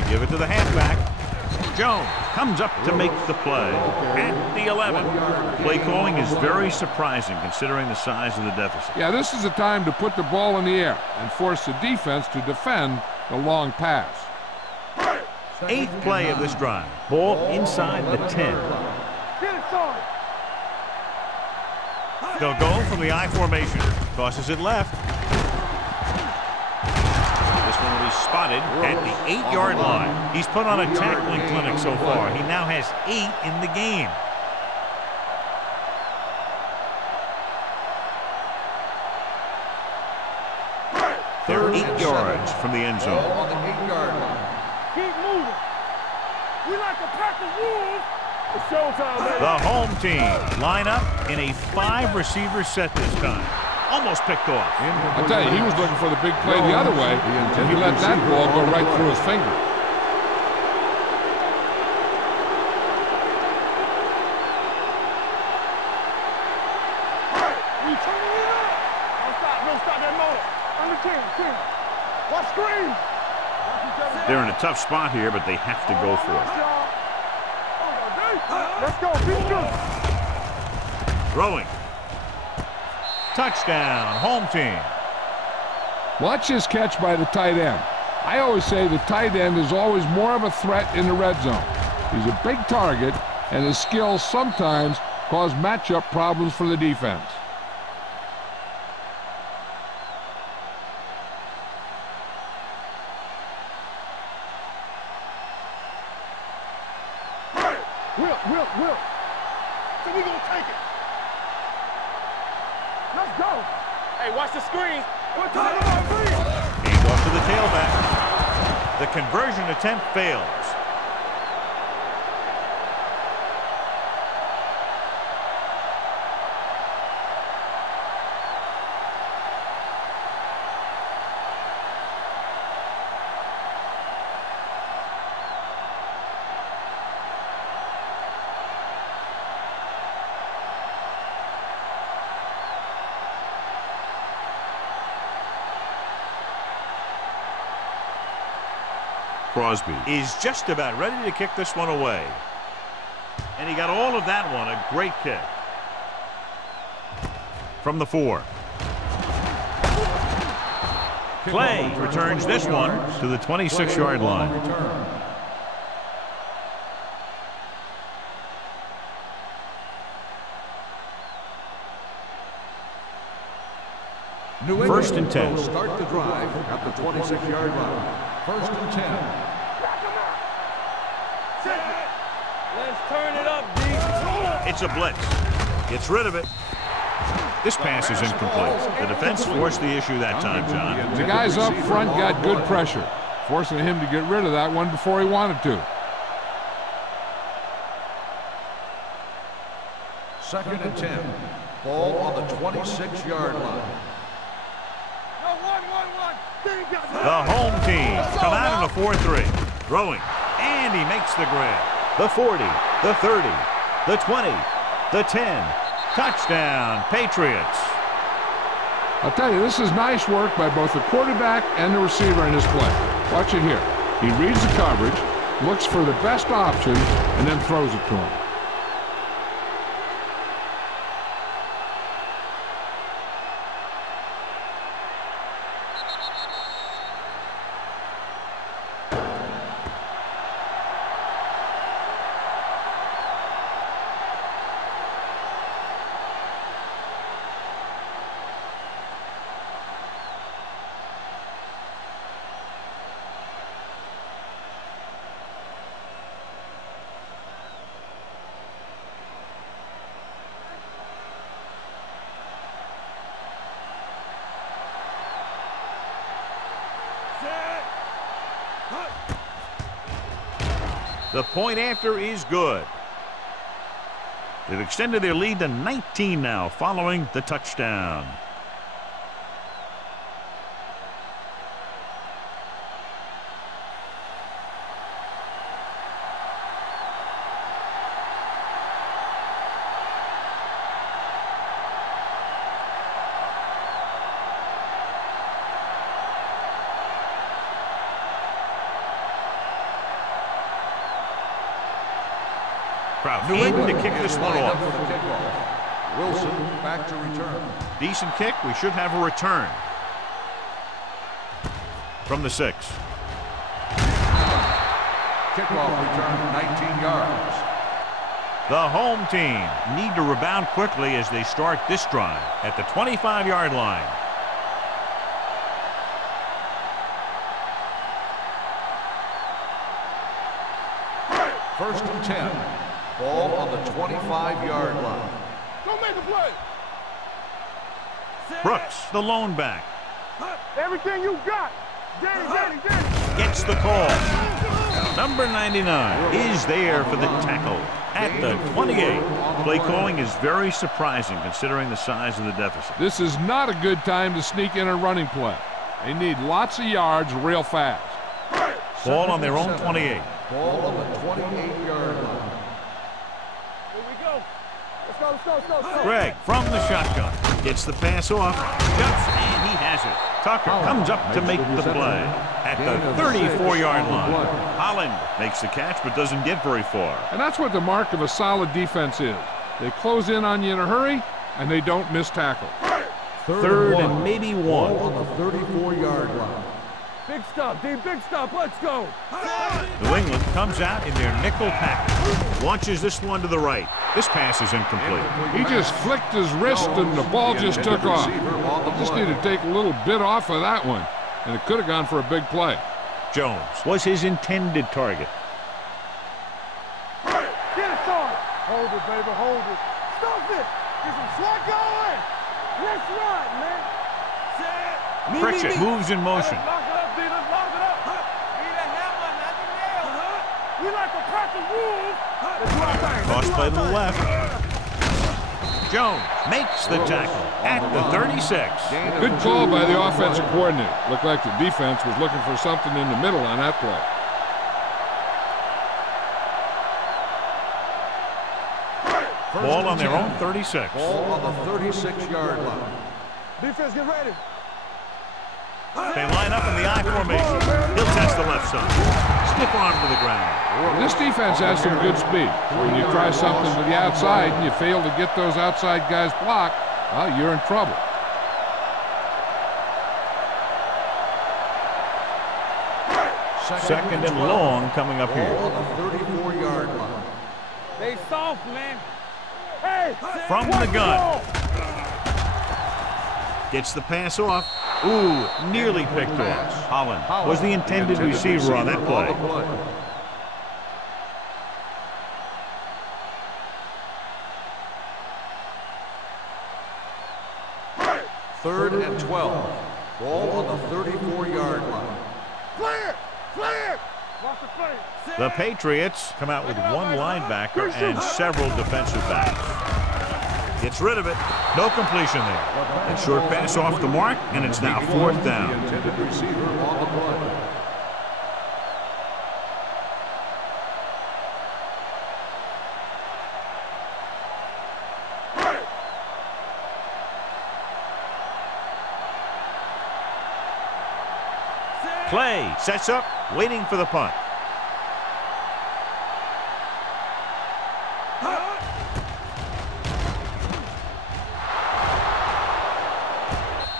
They give it to the halfback. Jones comes up to make the play at the 11. Play calling is very surprising considering the size of the deficit. Yeah, this is the time to put the ball in the air and force the defense to defend the long pass. 8th play of this drive. Ball inside the 10. Get it, son. They'll go from the I formation. Tosses it left. This one will be spotted at the 8-yard line. He's put on a tackling clinic so far. He now has 8 in the game. They're 8 yards from the end zone. On the 8-yard line. Keep moving. We like a pack of wolves. It's showtime, baby. The home team line up in a 5-receiver set this time. Almost picked off. I'll tell you, he was looking for the big play the other way, and he let that ball go right through his finger. We turning it up. Don't stop that motor. Under 10. Watch screen. They're in a tough spot here, but they have to go for it. Let's go. Be good. Throwing. Touchdown, home team. Watch this catch by the tight end. I always say the tight end is always more of a threat in the red zone. He's a big target, and his skills sometimes cause matchup problems for the defense. Will. So we gonna take it. Let's go. Hey, watch the screen. What time am I free? Hand off to the tailback. The conversion attempt fails. Crosby is just about ready to kick this one away. And he got all of that one. A great kick. From the 4. Clay returns this one to the 26-yard line. New First and 10. Start the drive at the 26-yard line. First and 10. Let's turn it up, D. It's a blitz. Gets rid of it. This pass is incomplete. The defense forced the issue that time, John. The guys up front got good pressure, forcing him to get rid of that one before he wanted to. Second and 10. Ball on the 26-yard line. The home team come out in a 4-3. Throwing, and he makes the grab. The 40, the 30, the 20, the 10. Touchdown, Patriots. I'll tell you, this is nice work by both the quarterback and the receiver in his play. Watch it here. He reads the coverage, looks for the best option, and then throws it to him. The point after is good. They've extended their lead to 19 now following the touchdown. New England to kick this one off. Wilson back to return. Decent kick. We should have a return from the 6. Kickoff return, 19 yards. The home team need to rebound quickly as they start this drive at the 25-yard line. First and 10. Ball on the 25-yard line. Don't make a play. Brooks, the lone back. Everything you got. Danny. Gets the call. Number 99 is there for the tackle at the 28. Play calling is very surprising considering the size of the deficit. This is not a good time to sneak in a running play. They need lots of yards real fast. Ball on their own 28. Ball on the 28-yard line. Let's go. Greg from the shotgun gets the pass off, jumps, and he has it. Tucker comes up to make the play at the 34-yard line. Holland makes the catch but doesn't get very far. And that's what the mark of a solid defense is. They close in on you in a hurry, and they don't miss tackle. Third and maybe one. Ball on the 34-yard line. Big stop, D. Big stop. Let's go. New England comes out in their nickel package. Launches this one to the right. This pass is incomplete. He just flicked his wrist and the ball just took off. Just need to take a little bit off of that one, and it could have gone for a big play. Jones was his intended target. Get it started. Hold it, baby. Hold it. Stop it. Get some slot going. Let's run, man. Pritchett moves in motion. Lock it up, D. Let's lock it up. Need a hammer, not the nail. We like to practice rules. Let's do our thing. Cross play to the left. Jones makes the tackle at the 36. Good call by the offensive coordinator. Looked like the defense was looking for something in the middle on that play. Ball on their own 36. Ball on the 36-yard line. Defense, get ready. They line up in the I formation. He'll test the left side. Stiff arm to the ground. This defense has some good speed. When you try something to the outside and you fail to get those outside guys blocked, well, you're in trouble. Second and long coming up here. Ball on the 34-yard line. They soft, man. Hey, From the gun. Gets the pass off. Ooh, nearly picked off. Holland was the intended receiver on that play. Third and 12. Ball on the 34-yard line. Clear! Clear! Watch the play. The Patriots come out with one linebacker and several defensive backs. Gets rid of it. No completion there. A short pass off the mark, and it's now 4th down. The intended receiver on the play. Play sets up, waiting for the punt.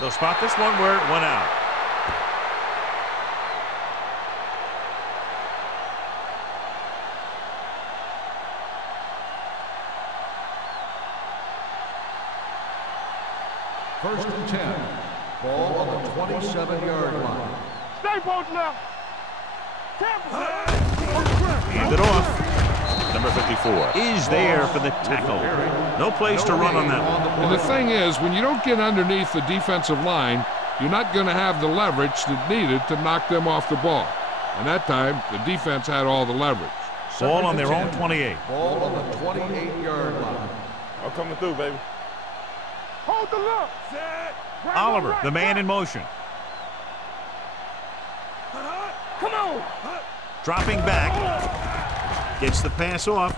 They'll spot this one where it went out. First and 10. Ball on the 27-yard line. Stay both left. Hand it off. Number 54 is there for the tackle. No place to run on that one. And the thing is, when you don't get underneath the defensive line, you're not going to have the leverage that's needed to knock them off the ball. And that time, the defense had all the leverage. Ball on their own 28. Ball on the 28-yard line. I'm coming through, baby. Hold the look. Oliver, the man in motion. Come on. Dropping back. Gets the pass off.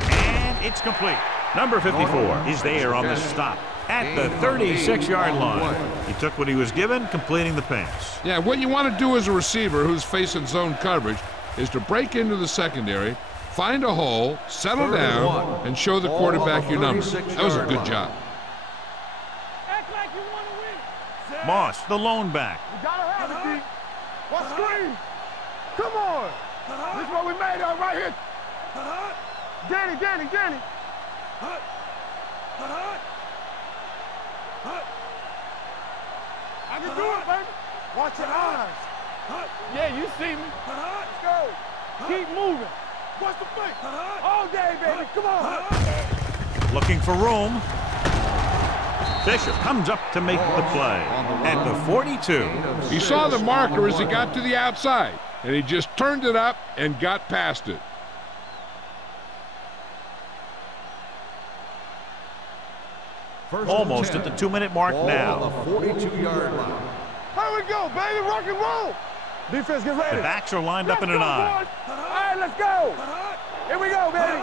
And it's complete. Number 54 is there on the stop at the 36-yard line. He took what he was given, completing the pass. Yeah, what you want to do as a receiver who's facing zone coverage is to break into the secondary, find a hole, settle down, and show the quarterback your number. That was a good job. Act like you want to win. Moss, the lone back. You gotta have it, D. What screen? Come on. This is what we made of right here. Danny. I can do it, baby. Watch your eyes. Yeah, you see me. Let's go. Keep moving. What's the play? All day, baby. Come on. Looking for room. Bishop comes up to make the play at the 42. He saw the marker as he got to the outside, and he just turned it up and got past it. Almost at the 2-minute mark now. On the 42-yard line. Here we go, baby. Rock and roll. Defense, get ready. The backs are lined up in an eye. All right, let's go. Here we go, baby.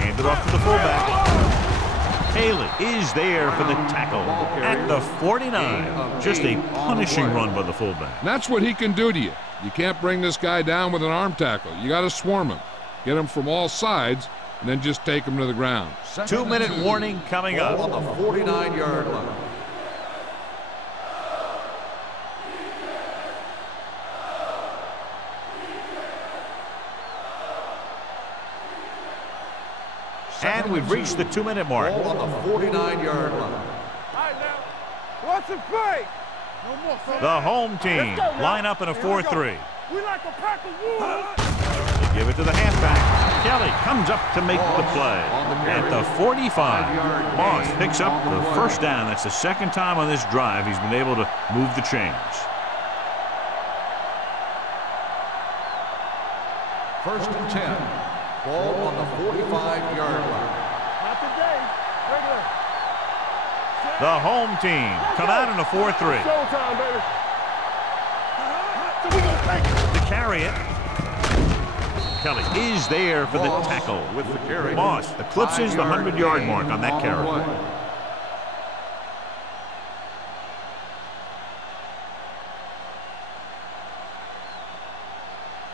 Hand it off to the fullback. Haley is there for the tackle at the 49. Just a punishing run by the fullback. And that's what he can do to you. You can't bring this guy down with an arm tackle. You got to swarm him. Get him from all sides, and then just take him to the ground. 2-minute warning coming up. On the 49-yard line. And we've reached the 2-minute mark. Ball on the 49-yard line. All right, now. What's the play? No more, son. The home team Let's go, now. line up in a Here we go. 4-3. We like a pack of wolves. They give it to the halfback. Kelly comes up to make the play at the 45. Moss picks up the first down. That's the second time on this drive he's been able to move the chains. First and 10. Ball on the 45-yard line. Not today. Regular. The home team come out in a 4-3. Showtime, baby. So we gonna take it. To carry it. Kelly is there for the tackle. With the carry. Moss eclipses the 100-yard mark on that carry.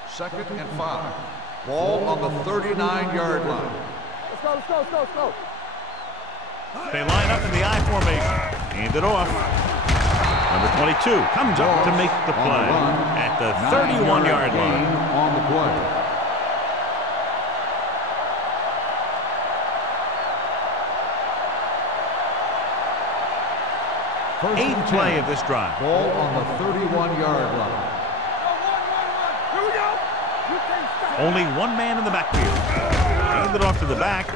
Second and 5. Ball on the 39-yard line. Let's go. They line up in the I formation. Hand it off. Number 22 comes up to make the play at the 31-yard line. On the play. Eighth play of this drive. Ball on the 31-yard line. Here we go. You can't stop. Only one man in the backfield. Hand it off to the back.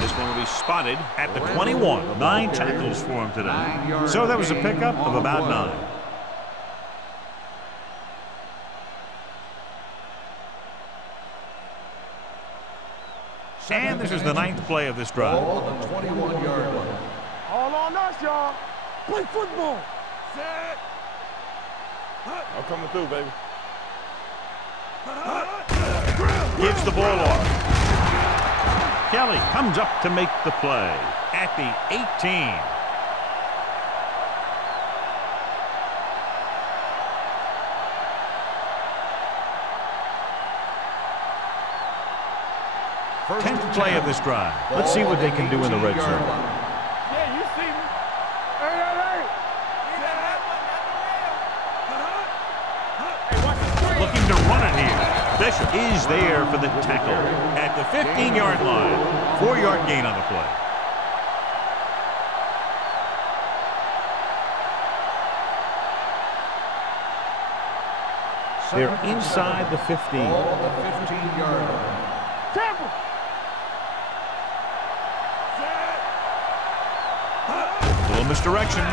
This one will be spotted at the 21. 9 tackles for him today. So that was a pickup of about 9. And this is the 9th play of this drive. Ball on the 21-yard line. All on us, y'all. Play football. Set. I'm coming through, baby. Gives the ball off. Kelly comes up to make the play at the 18. Tenth play of this drive. Let's see what they can do in the red zone. Yeah, you see me. Hey. Looking to run it here. Bishop is there for the tackle at the 15-yard line. 4-yard gain on the play. They're inside the 15. Ball on the 15-yard line. Temple. Little misdirection.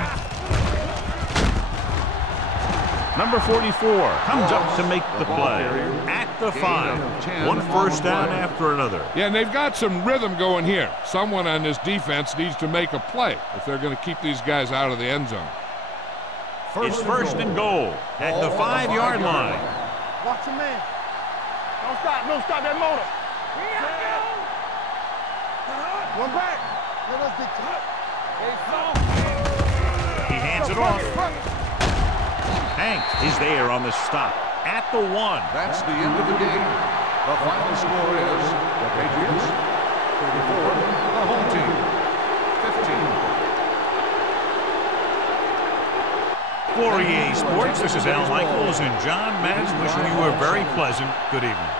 Number 44 comes up to make the play at the 5. One first down after another. Yeah, and they've got some rhythm going here. Someone on this defense needs to make a play if they're going to keep these guys out of the end zone. It's first and goal at the 5-yard line. Watch your man. Don't stop that motor. One back. Let us get cut. He hands it off. Hank is there on the stop at the 1. That's the end of the game. The final score is the Patriots 34, the home team 15. For EA Sports, this is Al Michaels and John Madden wishing you a very pleasant good evening.